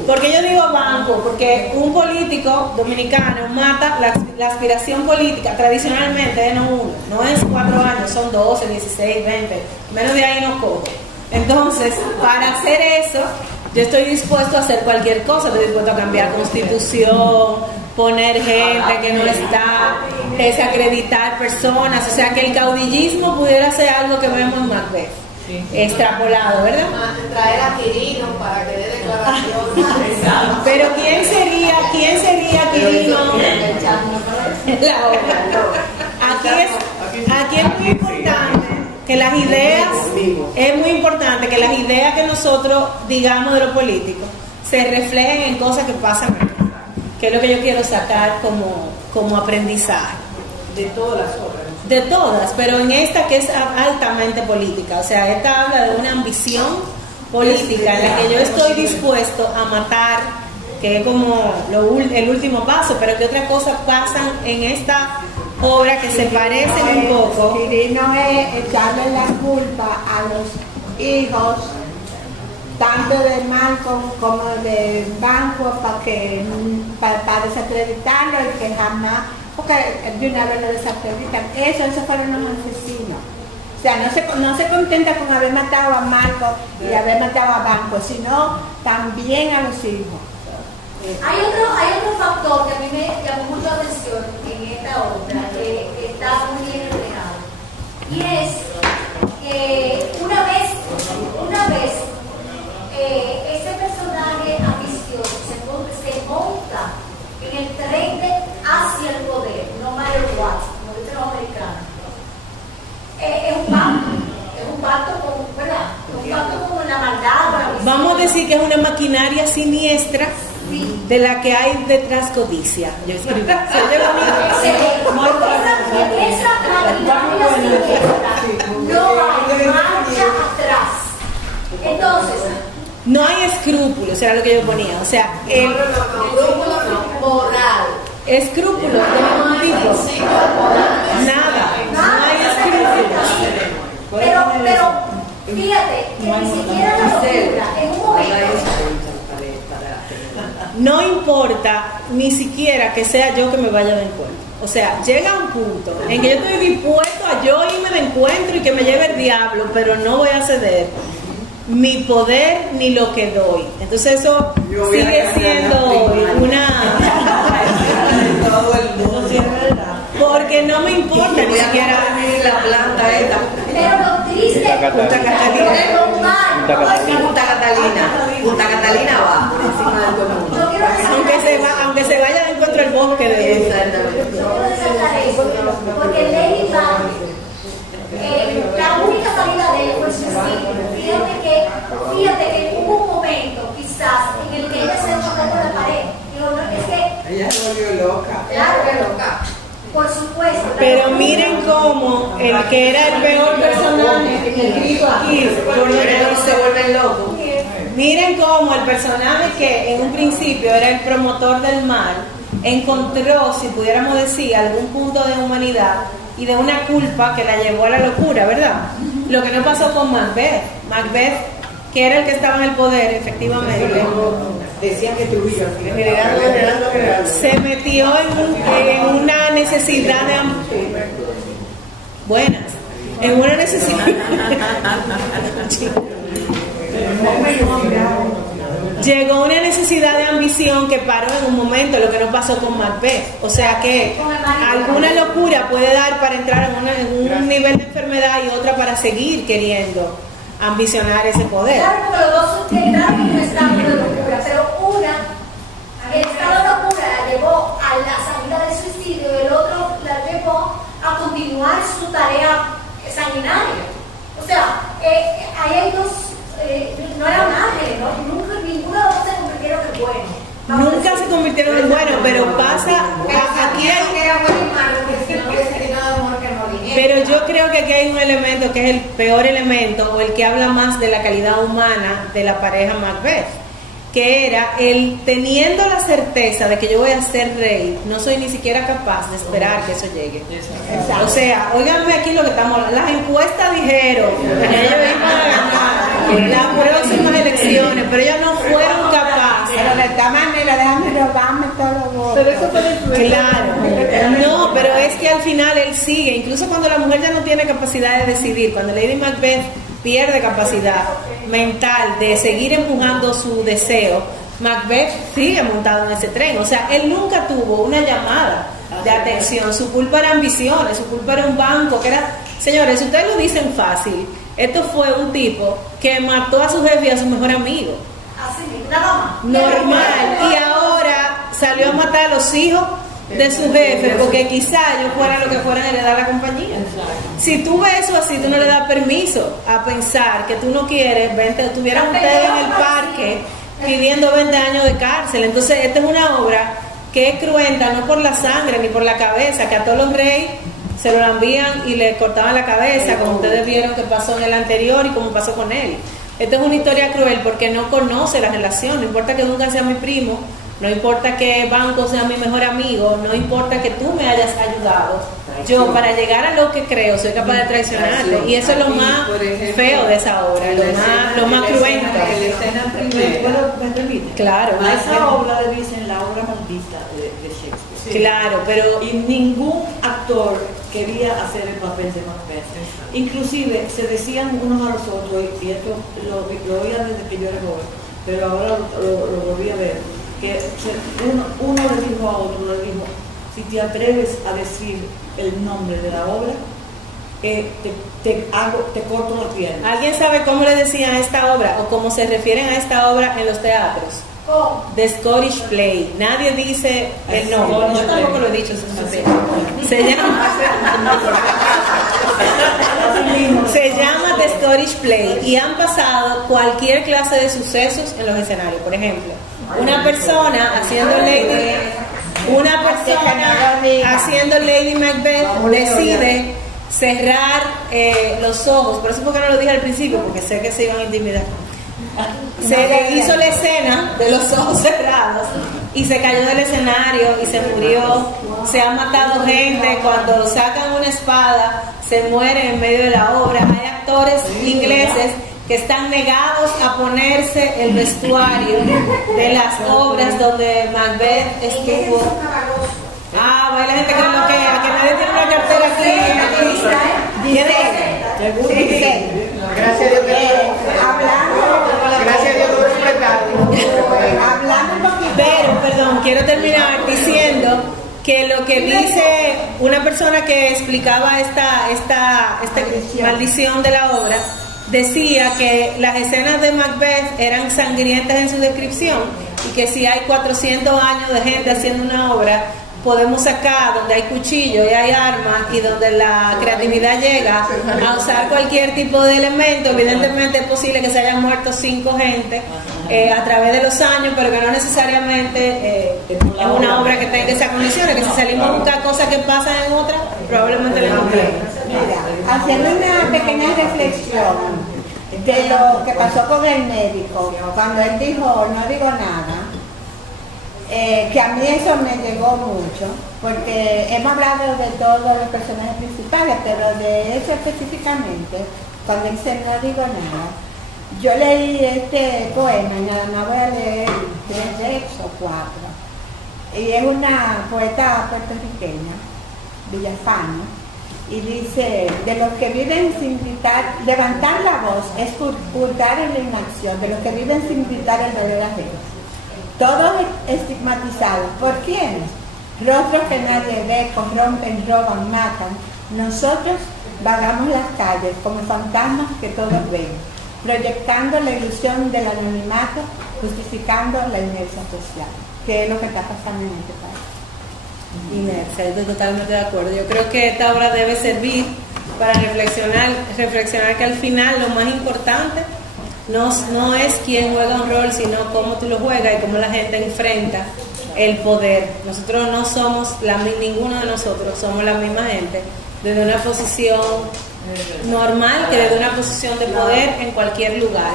Porque yo digo Banco, porque un político dominicano mata la aspiración política tradicionalmente, no es 4 años, son 12, 16, 20, menos de ahí no cojo. Entonces, para hacer eso, yo estoy dispuesto a hacer cualquier cosa, estoy dispuesto a cambiar constitución, poner gente que no está, desacreditar personas, o sea que el caudillismo pudiera ser algo que vemos en Macbeth, extrapolado, ¿verdad? Traer a Quirino para que dé declaración. Pero ¿quién sería Quirino? La obra. Aquí es muy importante que las ideas, es muy importante que las ideas que nosotros digamos de lo político se reflejen en cosas que pasan aquí, que es lo que yo quiero sacar como aprendizaje. De todas las obras. De todas, pero en esta que es altamente política, o sea, esta habla de una ambición política en la que yo estoy dispuesto a matar, que es como el último paso, pero que otras cosas pasan en esta obra que se parecen un poco. Quirino es echarle la culpa a los hijos, tanto de Malcolm como de Banco, para desacreditarlo y que jamás, porque de una vez lo desacreditan. Esos fueron unos asesinos. O sea, no se contenta con haber matado a Malcolm y haber matado a Banco, sino también a los hijos. Hay otro factor que a mí me llamó mucho la atención en esta obra, que está muy bien reflejado, y es que una vez ese personaje ambicioso se monta en el tren hacia el poder, no matter what, como dicen los americanos, es un pacto con, ¿verdad? Un pacto con la maldad, con la ambición. Vamos a decir que es una maquinaria siniestra de la que hay detrás codicia. Yo escribí. Esa maquinaria siniestra no hay marcha atrás. Entonces, no hay escrúpulos, era lo que yo ponía. O sea, moral. Escrúpulos de ningún tipo. Nada. No hay escrúpulos. Pero fíjate que ni siquiera la locura en un momento. No importa ni siquiera que sea yo que me vaya de encuentro. O sea, llega un punto en que yo estoy dispuesto a yo irme de encuentro y que me lleve el diablo, pero no voy a ceder mi poder ni lo que doy. Entonces eso sigue siendo una... Porque no me importa ni siquiera la planta esta. Pero lo triste Punta Catalina va por encima de todo el mundo. Aunque se vaya de encuentro el bosque de porque Lady Bank, la única salida de él fue el suicidio. Fíjate que hubo un momento quizás en el que ella se chocó con la pared. Digo, no, es que ella se volvió loca. Claro que loca. Por supuesto. Pero miren cómo el que era el peor personaje escrito aquí, se vuelven locos. Miren cómo el personaje que en un principio era el promotor del mal, encontró, si pudiéramos decir, algún punto de humanidad y de una culpa que la llevó a la locura, ¿verdad? Lo que no pasó con Macbeth. Macbeth, que era el que estaba en el poder, efectivamente, Decían que Trujillo se metió en una necesidad de buenas, en una necesidad llegó una necesidad de ambición que paró en un momento, lo que no pasó con Macbeth. O sea que alguna locura puede dar para entrar en un nivel de enfermedad y otra para seguir queriendo ambicionar ese poder. Claro, porque los dos entraron en un estado de locura, pero el estado de locura la llevó a la salida del suicidio y el otro la llevó a continuar su tarea sanguinaria. O sea, ahí hay dos, no era nadie, ¿no? Nunca, ninguno de los dos se convirtieron en bueno. Nunca se convirtieron en bueno, pero pasa, aquí hay... Pero yo creo que aquí hay un elemento que es el peor elemento, o el que habla más de la calidad humana de la pareja Macbeth, que era el teniendo la certeza de que yo voy a ser rey, no soy ni siquiera capaz de esperar que eso llegue. O sea, óiganme aquí lo que estamos hablando. Las encuestas dijeron que ellos iban a ganar las próximas elecciones, pero ellos no fueron capaces. Pero de esta manera, déjame robarme todos los votos. Pero eso fue claro. No, pero es que al final él sigue, incluso cuando la mujer ya no tiene capacidad de decidir, cuando Lady Macbeth pierde capacidad mental de seguir empujando su deseo, Macbeth sigue montado en ese tren. O sea, él nunca tuvo una llamada de atención. Su culpa era ambiciones, su culpa era un banco, que era... Señores, si ustedes lo dicen fácil, esto fue un tipo que mató a su jefe y a su mejor amigo. Así, nada más. Normal. Y ahora salió a matar a los hijos de su jefe porque quizá ellos fueran lo que fueran a heredar la compañía. Si tú ves eso así, tú no le das permiso a pensar que tú no quieres, estuvieran ustedes en el parque pidiendo 20 años de cárcel. Entonces esta es una obra que es cruenta, no por la sangre ni por la cabeza, que a todos los reyes se lo lambían y le cortaban la cabeza, como ustedes vieron que pasó en el anterior y como pasó con él. Esta es una historia cruel porque no conoce la relación. No importa que nunca sea mi primo, no importa que Banco sea mi mejor amigo, no importa que tú me hayas ayudado, yo para llegar a lo que creo soy capaz de traicionarte. Y eso es lo más feo de esa obra, lo más cruento. Claro. A esa obra le dicen la obra maldita de Shakespeare. Claro, pero... Y ningún actor quería hacer el papel de Macbeth. Inclusive se decían unos a los otros, y esto lo oía desde que yo era joven, pero ahora lo volví a ver, que uno le dijo a otro, le dijo, si te atreves a decir el nombre de la obra, te corto la pierna. ¿Alguien sabe cómo le decían a esta obra o cómo se refieren a esta obra en los teatros? The Scottish Play. Nadie dice el nombre. Yo tampoco lo he dicho. Se llama The Scottish Play y han pasado cualquier clase de sucesos en los escenarios. Por ejemplo, una persona haciendo Lady Macbeth decide cerrar los ojos. Por eso porque no lo dije al principio, porque sé que se iban a intimidar. Se hizo la escena de los ojos cerrados y se cayó del escenario y se murió. Se han matado gente, cuando sacan una espada se mueren en medio de la obra. Hay actores ingleses que están negados a ponerse el vestuario de las obras donde Macbeth estuvo. Va la gente que no bloquea, que nadie tiene una cartera aquí. Gracias a Dios hablando un poquito. Pero, perdón, quiero terminar diciendo que lo que dice una persona que explicaba esta maldición de la obra, decía que las escenas de Macbeth eran sangrientas en su descripción y que si hay 400 años de gente haciendo una obra, podemos sacar donde hay cuchillos y hay armas y donde la creatividad llega a usar cualquier tipo de elemento. Evidentemente es posible que se hayan muerto 5 gente a través de los años, pero que no necesariamente es una obra que tenga esas condiciones, que si salimos a buscar cosas que pasan en otra, probablemente la encontremos. Mira, haciendo una pequeña reflexión de lo que pasó con el médico, cuando él dijo no digo nada, que a mí eso me llegó mucho, porque hemos hablado de todos los personajes principales, pero de eso específicamente, cuando dice no digo nada, yo leí este poema, nada más voy a leer 3 o 4, y es una poeta puertorriqueña, Villafaña, y dice, de los que viven sin gritar, levantar la voz es hurgar en la inacción, de los que viven sin gritar el dolor ajeno. Todos estigmatizados, ¿por quiénes? Rostros que nadie ve, corrompen, roban, matan. Nosotros vagamos las calles como fantasmas que todos ven, proyectando la ilusión del anonimato, justificando la inercia social, que es lo que está pasando en este país. Inercia, estoy totalmente de acuerdo. Yo creo que esta obra debe servir para reflexionar que al final lo más importante no es quién juega un rol, sino cómo tú lo juegas y cómo la gente enfrenta el poder. Nosotros no somos, ninguno de nosotros somos la misma gente desde una posición normal que desde una posición de poder en cualquier lugar.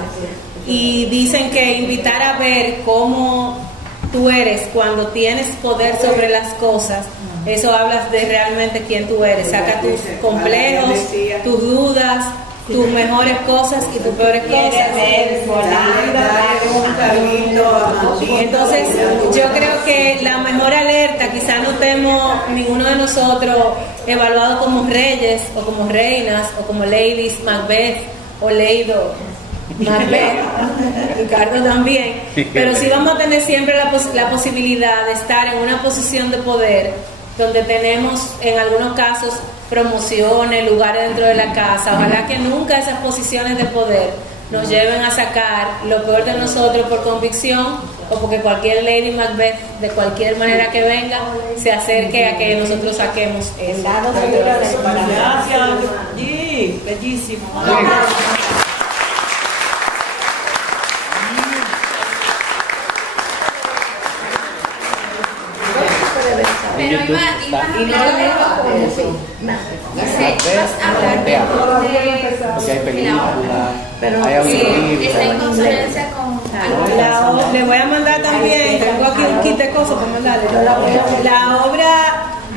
Y dicen que invitar a ver cómo tú eres cuando tienes poder sobre las cosas, eso hablas de realmente quién tú eres. Saca tus complejos, tus dudas, tus mejores cosas y tus peores cosas. Entonces yo creo que la mejor alerta, quizás no estemos ninguno de nosotros evaluados como reyes o como reinas o como ladies Macbeth o Leido Macbeth, Ricardo también, pero sí vamos a tener siempre la posibilidad de estar en una posición de poder donde tenemos en algunos casos promociones, lugares dentro de la casa. Ojalá que nunca esas posiciones de poder nos lleven a sacar lo peor de nosotros por convicción o porque cualquier Lady Macbeth de cualquier manera que venga se acerque a que nosotros saquemos el lado seguro del corazón. Gracias, sí, bellísimo. Pero iba a hablar porque hay películas, pero hay audiolibros. está en consonancia con le voy a mandar también, tengo aquí un kit de cosas para mandarle. La obra,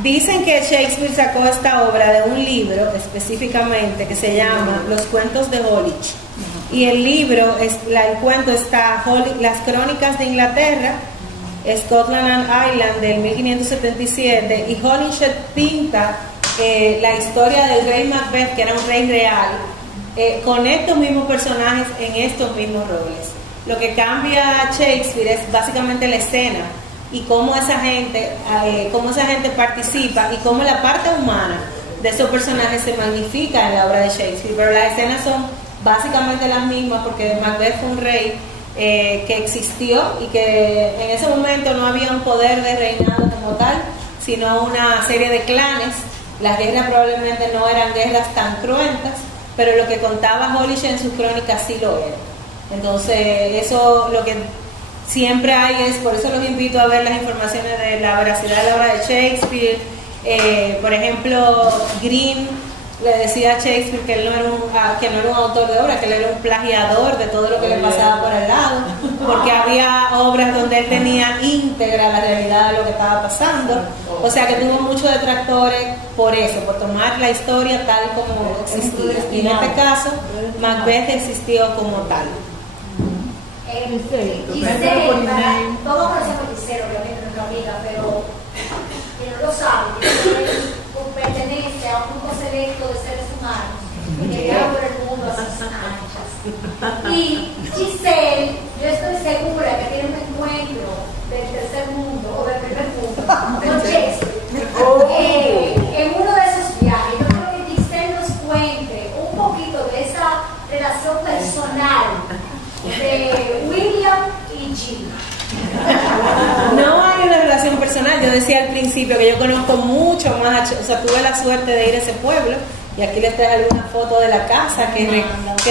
dicen que Shakespeare sacó esta obra de un libro específicamente que se llama Los cuentos de Holich, y el libro, el cuento está Las crónicas de Inglaterra, Scotland and Ireland del 1577, y Holinshed pinta la historia del rey Macbeth, que era un rey real, con estos mismos personajes en estos mismos roles. Lo que cambia Shakespeare es básicamente la escena y cómo esa gente participa y cómo la parte humana de esos personajes se magnifica en la obra de Shakespeare, pero las escenas son básicamente las mismas porque Macbeth fue un rey que existió y que en ese momento no había un poder de reinado como tal, sino una serie de clanes. Las guerras probablemente no eran guerras tan cruentas, pero lo que contaba Holich en sus crónicas sí lo era. Entonces eso lo que siempre hay es, por eso los invito a ver las informaciones de la veracidad de la obra de Shakespeare. Por ejemplo, Green le decía a Shakespeare que él no era un autor de obra, que él era un plagiador de todo lo que le pasaba por al lado, porque había obras donde él tenía íntegra la realidad de lo que estaba pasando. O sea que tuvo muchos detractores por eso, por tomar la historia tal como existía. Y en este caso, Macbeth existió como tal. Giselle, todos conocemos a Giselle, obviamente nuestra amiga, pero que no lo sabe, pertenece a un grupo selecto de seres humanos que llegan por el mundo a sus anchas. Y Giselle, yo estoy segura que tiene un encuentro del tercer mundo o del primer mundo con Shakespeare. En uno de esos viajes, yo creo que Giselle nos cuente un poquito de esa relación personal de William y Jill. No hay una relación personal. Yo decía al principio que yo conozco mucho más, o sea, tuve la suerte de ir a ese pueblo y aquí les traje alguna foto de la casa que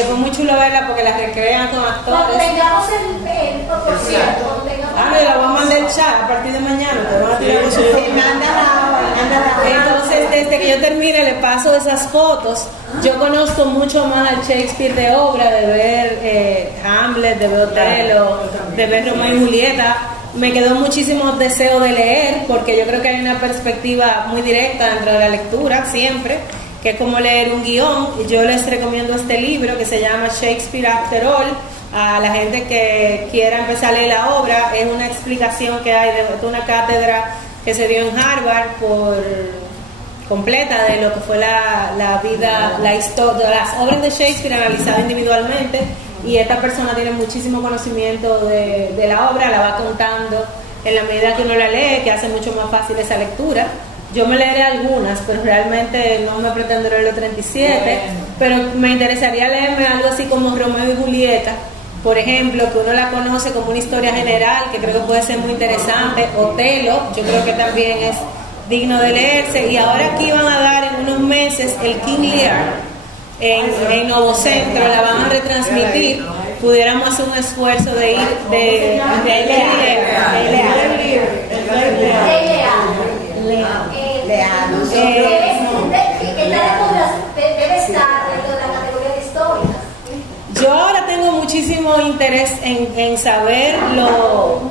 fue muy chulo verla porque la recrean con actores. Cuando tengamos el proporción, yo la voy a mandar el chat a partir de mañana, te van a tirar con su foto. Entonces, desde que yo termine le paso esas fotos. Yo conozco mucho más al Shakespeare de obra, de ver Hamlet, de ver Otelo, de ver Romeo y Julieta. me quedó muchísimo deseo de leer, porque yo creo que hay una perspectiva muy directa dentro de la lectura, siempre, que es como leer un guión. Yo les recomiendo este libro que se llama Shakespeare After All. A la gente que quiera empezar a leer la obra, es una explicación que hay de una cátedra que se dio en Harvard por completa de lo que fue la vida, la historia, las obras de Shakespeare analizadas individualmente, y esta persona tiene muchísimo conocimiento de la obra, la va contando en la medida que uno la lee, que hace mucho más fácil esa lectura. Yo me leeré algunas, pero realmente no me pretendo leer los 37, pero me interesaría leerme algo así como Romeo y Julieta, por ejemplo, que uno la conoce como una historia general, que creo que puede ser muy interesante. Otelo, yo creo que también es digno de leerse. Y ahora aquí van a dar en unos meses el King Lear en Novo Centro, la van a retransmitir. Pudiéramos hacer un esfuerzo de ir de Yo ahora tengo muchísimo interés en saberlo,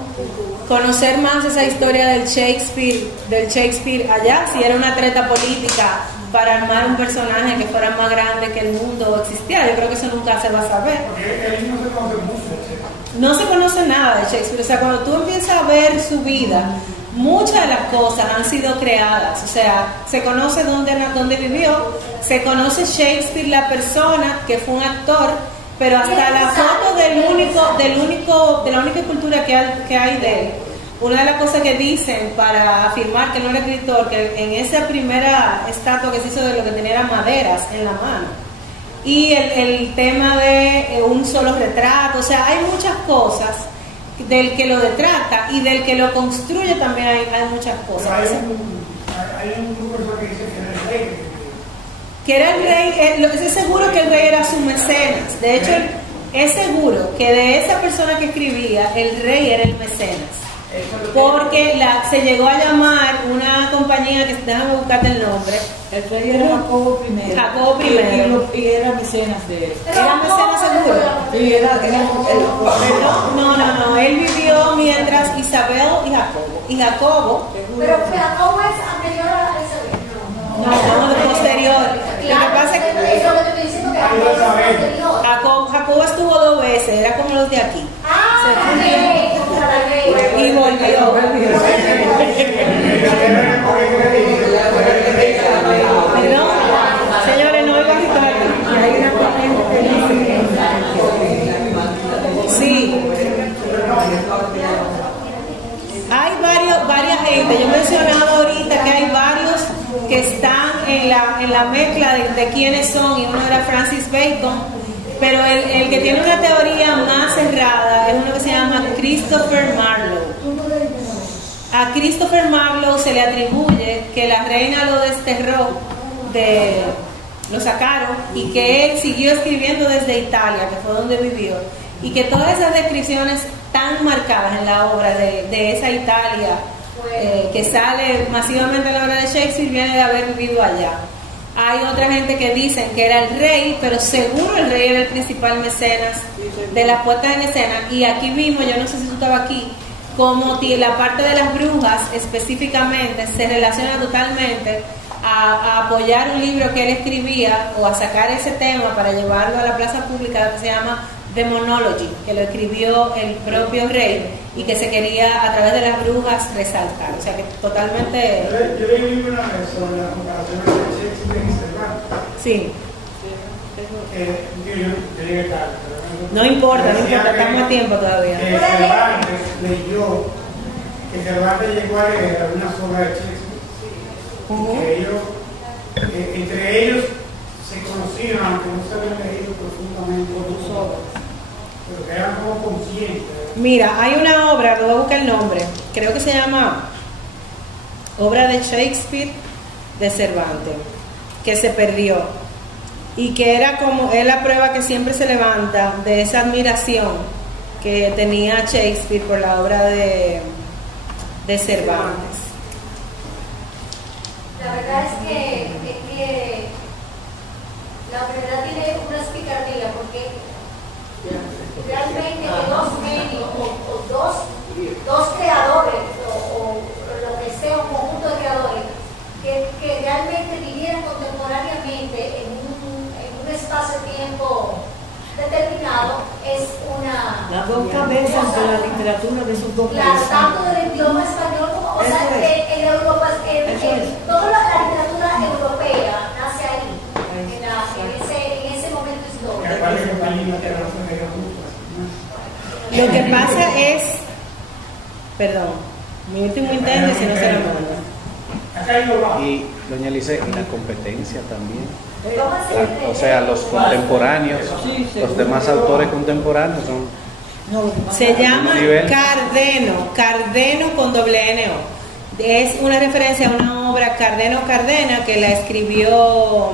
conocer más esa historia del Shakespeare allá, si era una treta política para armar un personaje que fuera más grande que el mundo existiera. Yo creo que eso nunca se va a saber. No se conoce nada de Shakespeare. O sea, cuando tú empiezas a ver su vida, muchas de las cosas han sido creadas. O sea, se conoce dónde vivió, se conoce Shakespeare, la persona, que fue un actor, pero hasta la foto de la única escultura que hay de él. Una de las cosas que dicen para afirmar que no era escritor, que en esa primera estatua que se hizo de lo que tenía eran maderas en la mano. Y el tema de un solo retrato, o sea, hay muchas cosas del que lo detrata y del que lo construye también hay muchas cosas. Hay un grupo que dice que era el rey, es seguro que el rey era su mecenas. De hecho, es seguro que de esa persona que escribía, el rey era el mecenas. Porque se llegó a llamar una compañía que, déjame buscarte el nombre. El rey era Jacobo I. Jacobo I. Y era mecenas de él. ¿Era mecenas seguro? Sí, era No, él vivió mientras Isabel y Jacobo. Y Jacobo. Pero Jacobo es anterior a Isabel. No, de posterior. Lo que pasa es que eso lo que estoy diciendo que Jacobo es anterior. Jacobo estuvo 2 veces, era como los de aquí. Y volvió. Perdón, señores, no oigo sí. Hay varias gente. Yo mencionaba ahorita que hay varios que están en la mezcla de quiénes son, y uno era Francis Bacon. Pero el que tiene una teoría más cerrada es uno que se llama Christopher Marlowe. A Christopher Marlowe se le atribuye que la reina lo desterró, lo sacaron, y que él siguió escribiendo desde Italia, que fue donde vivió, y que todas esas descripciones tan marcadas en la obra de esa Italia que sale masivamente en la obra de Shakespeare viene de haber vivido allá. Hay otra gente que dicen que era el rey, pero seguro el rey era el principal mecenas de las puestas en escena. Y aquí mismo, yo no sé si tú estabas aquí, como la parte de las brujas específicamente se relaciona totalmente a apoyar un libro que él escribía, o a sacar ese tema para llevarlo a la plaza pública, que se llama Demonology, que lo escribió el propio rey y que se quería a través de las brujas resaltar. O sea que totalmente... Yo leí un libro una vez sobre la comparación de Shakespeare y Cervantes. Sí. Yo llegué tarde. No importa, estamos a tiempo todavía. Cervantes leyó que Cervantes llegó a leer algunas obras de Shakespeare. Que entre ellos se conocían, aunque no se habían leído profundamente sus obras, pero que eran como conscientes. Mira, hay una obra, lo voy a buscar el nombre, creo que se llama Obra de Shakespeare de Cervantes, que se perdió, y que era como, es la prueba que siempre se levanta de esa admiración que tenía Shakespeare por la obra de Cervantes. La verdad es que la verdad tiene una picardía, porque realmente dos genios o dos dos creadores o lo que sea, un conjunto de creadores que realmente vivieran contemporáneamente en un espacio-tiempo determinado, es una... Las dos cabezas de la literatura de esos dos Claro, países. tanto del idioma español como, o sea, en Europa, toda la literatura europea nace ahí, en ese momento histórico. Lo que pasa es, perdón, mi último intento y si no se lo mando. Y doña Lice, y la competencia también. ¿Cómo así? O sea, los contemporáneos, los demás autores contemporáneos son... Se llama Cardeno con doble N-O. Es una referencia a una obra Cardeno-Cardena que la escribió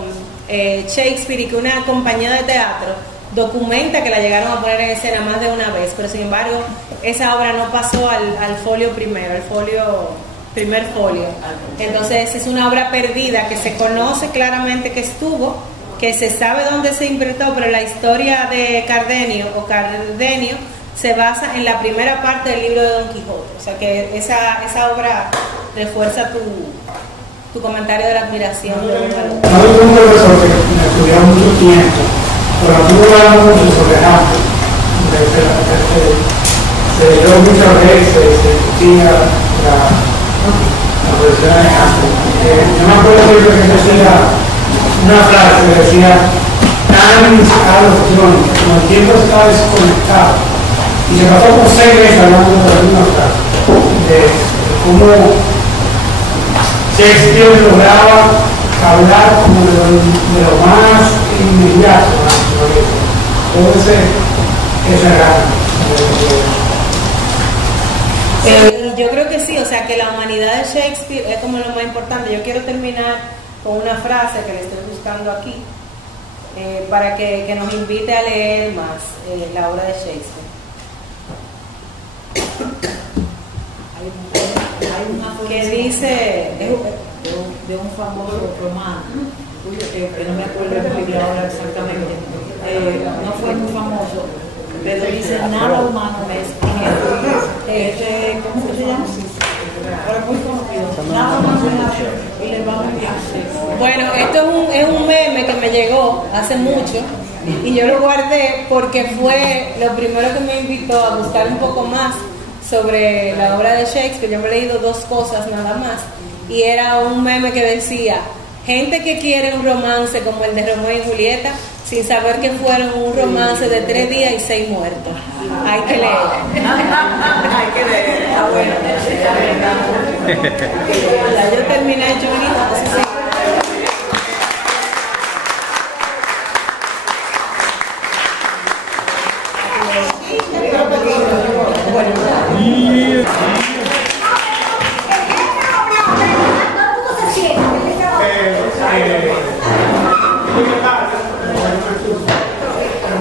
Shakespeare y que una compañía de teatro documenta que la llegaron a poner en escena más de una vez, pero sin embargo esa obra no pasó al folio primero, primer folio. Entonces es una obra perdida que se conoce claramente que estuvo, que se sabe dónde se interpretó, pero la historia de Cardenio se basa en la primera parte del libro de Don Quijote. O sea que esa obra refuerza tu comentario de la admiración de un valor. No es un profesor que me estudió mucho tiempo, pero no hablamos mucho sobre Hamlet. Se leyó muchas veces, se discutía la profesión de Hamlet. Yo me acuerdo que decía una frase que decía: time is out of joint, como el tiempo está desconectado. Y se pasó por 6 meses hablando de la misma frase, de cómo Shakespeare lograba hablar como de lo más inmediato, todo ese Y yo creo que sí, o sea que la humanidad de Shakespeare es como lo más importante. Yo quiero terminar con una frase que le estoy buscando aquí, para que nos invite a leer más la obra de Shakespeare. Hay una que dice de un famoso romano, que no me acuerdo el libro ahora exactamente, no fue muy famoso, pero dice: nada humano es ¿cómo se llama? Ahora muy conocido, nada humano es, y le vamos a enviar. Bueno, esto es un meme que me llegó hace mucho y yo lo guardé porque fue lo primero que me invitó a buscar un poco más sobre la obra de Shakespeare. Yo me he leído 2 cosas nada más y era un meme que decía: gente que quiere un romance como el de Romeo y Julieta sin saber que fueron un romance de 3 días y 6 muertos. Hay que leer. Hay que leer. Ah, bueno. Yo terminé, Julie.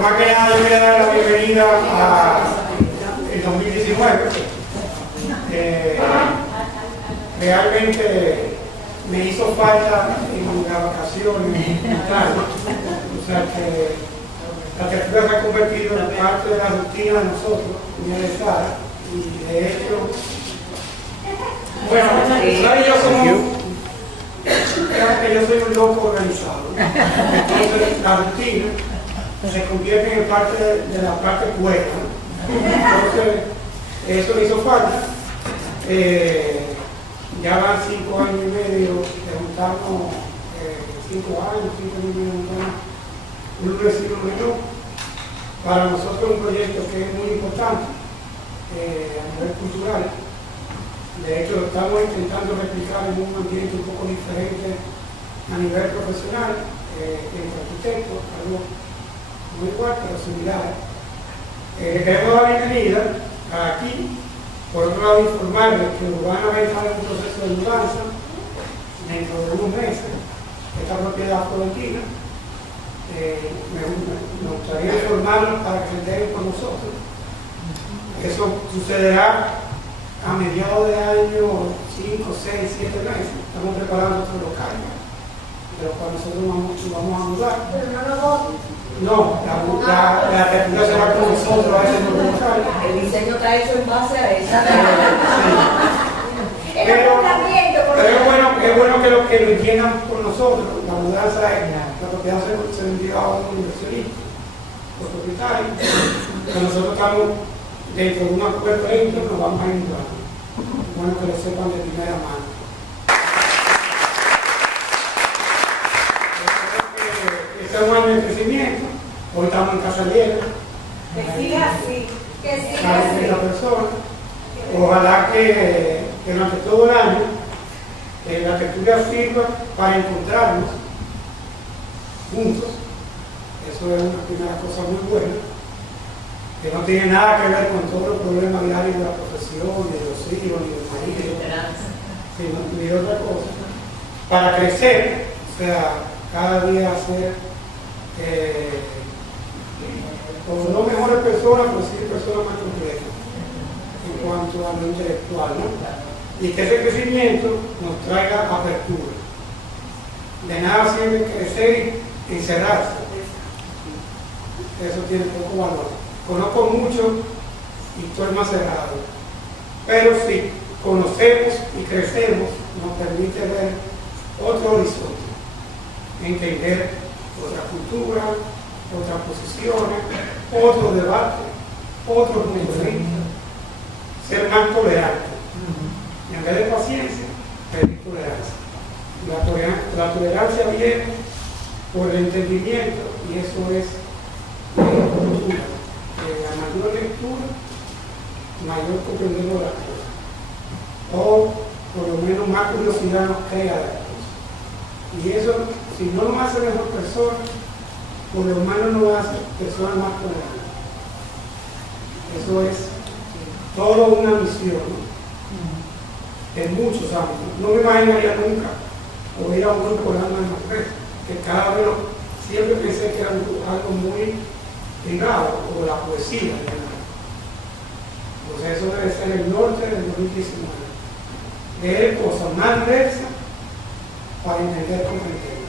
Más que nada, yo quería dar la bienvenida al 2019. Realmente me hizo falta en las vacaciones, o sea que la teatura se ha convertido en parte de la rutina de nosotros, mi de Sara, y de hecho, bueno, Sara y yo somos, creo que yo soy un loco organizado, entonces la rutina se convierte en parte de la parte cuerda. Entonces, eso me hizo falta. Ya van 5 años y medio de juntarnos, 5 años y medio de juntarnos un lunes y un menú. Para nosotros es un proyecto que es muy importante a nivel cultural. De hecho, estamos intentando replicar en un ambiente un poco diferente a nivel profesional, entre arquitectos, algo no igual, pero similar. Queremos dar la bienvenida aquí. Por otro lado, informarles que Urbana va a entrar en un proceso de mudanza dentro de unos meses. Esta propiedad florentina. Me gustaría informarlos para que entren con nosotros. Eso sucederá a mediados de año 5, 6, 7 meses. Estamos preparando otro local, de los cuales nosotros vamos a mudar. Pero no lo voten. No, la lectura se va con nosotros a ese voluntarios. El diseño está hecho en base a eso. Pero es bueno que lo entiendan con nosotros. La mudanza es la propiedad se envía a un inversionista, los propietarios. Pero nosotros estamos dentro de un acuerdo íntimo, nos vamos a ayudar. Es bueno que lo sepan de primera mano. Este es un año de crecimiento. Hoy estamos en Casa Vieja. Que siga así. Que siga así. La persona. Ojalá que durante todo el año la lectura sirva para encontrarnos juntos. Eso es una primera cosa muy buena, que no tiene nada que ver con todos los problemas diarios de la profesión, ni de los hijos, ni del marido, sino ni de otra cosa. Para crecer, o sea, cada día ser como no mejores personas, pero sí personas más completas en cuanto a lo intelectual, ¿no? Y que ese crecimiento nos traiga apertura. De nada sirve crecer y encerrarse. Eso tiene poco valor. Conozco mucho y estoy más cerrado. Pero si conocemos y crecemos, nos permite ver otro horizonte, entender otra cultura, otras posiciones, otro debate, otro punto de vista, ser más tolerante. Y en vez de paciencia, pedir tolerancia. La tolerancia viene por el entendimiento y eso es cultura. La mayor lectura, mayor comprendemos las cosas. O por lo menos más curiosidad nos crea de las cosas. Y eso, si no nos hace mejor persona, por lo menos nos hace personas más tolerantes. Eso es toda una misión, ¿no? En muchos ámbitos. No me imaginaría nunca oír a un grupo de alma de mujeres, que cada vez siempre pensé que era algo muy ligado, o la poesía. Pues eso debe ser el norte del 2019. Leer cosas más diversas para entender cómo entender.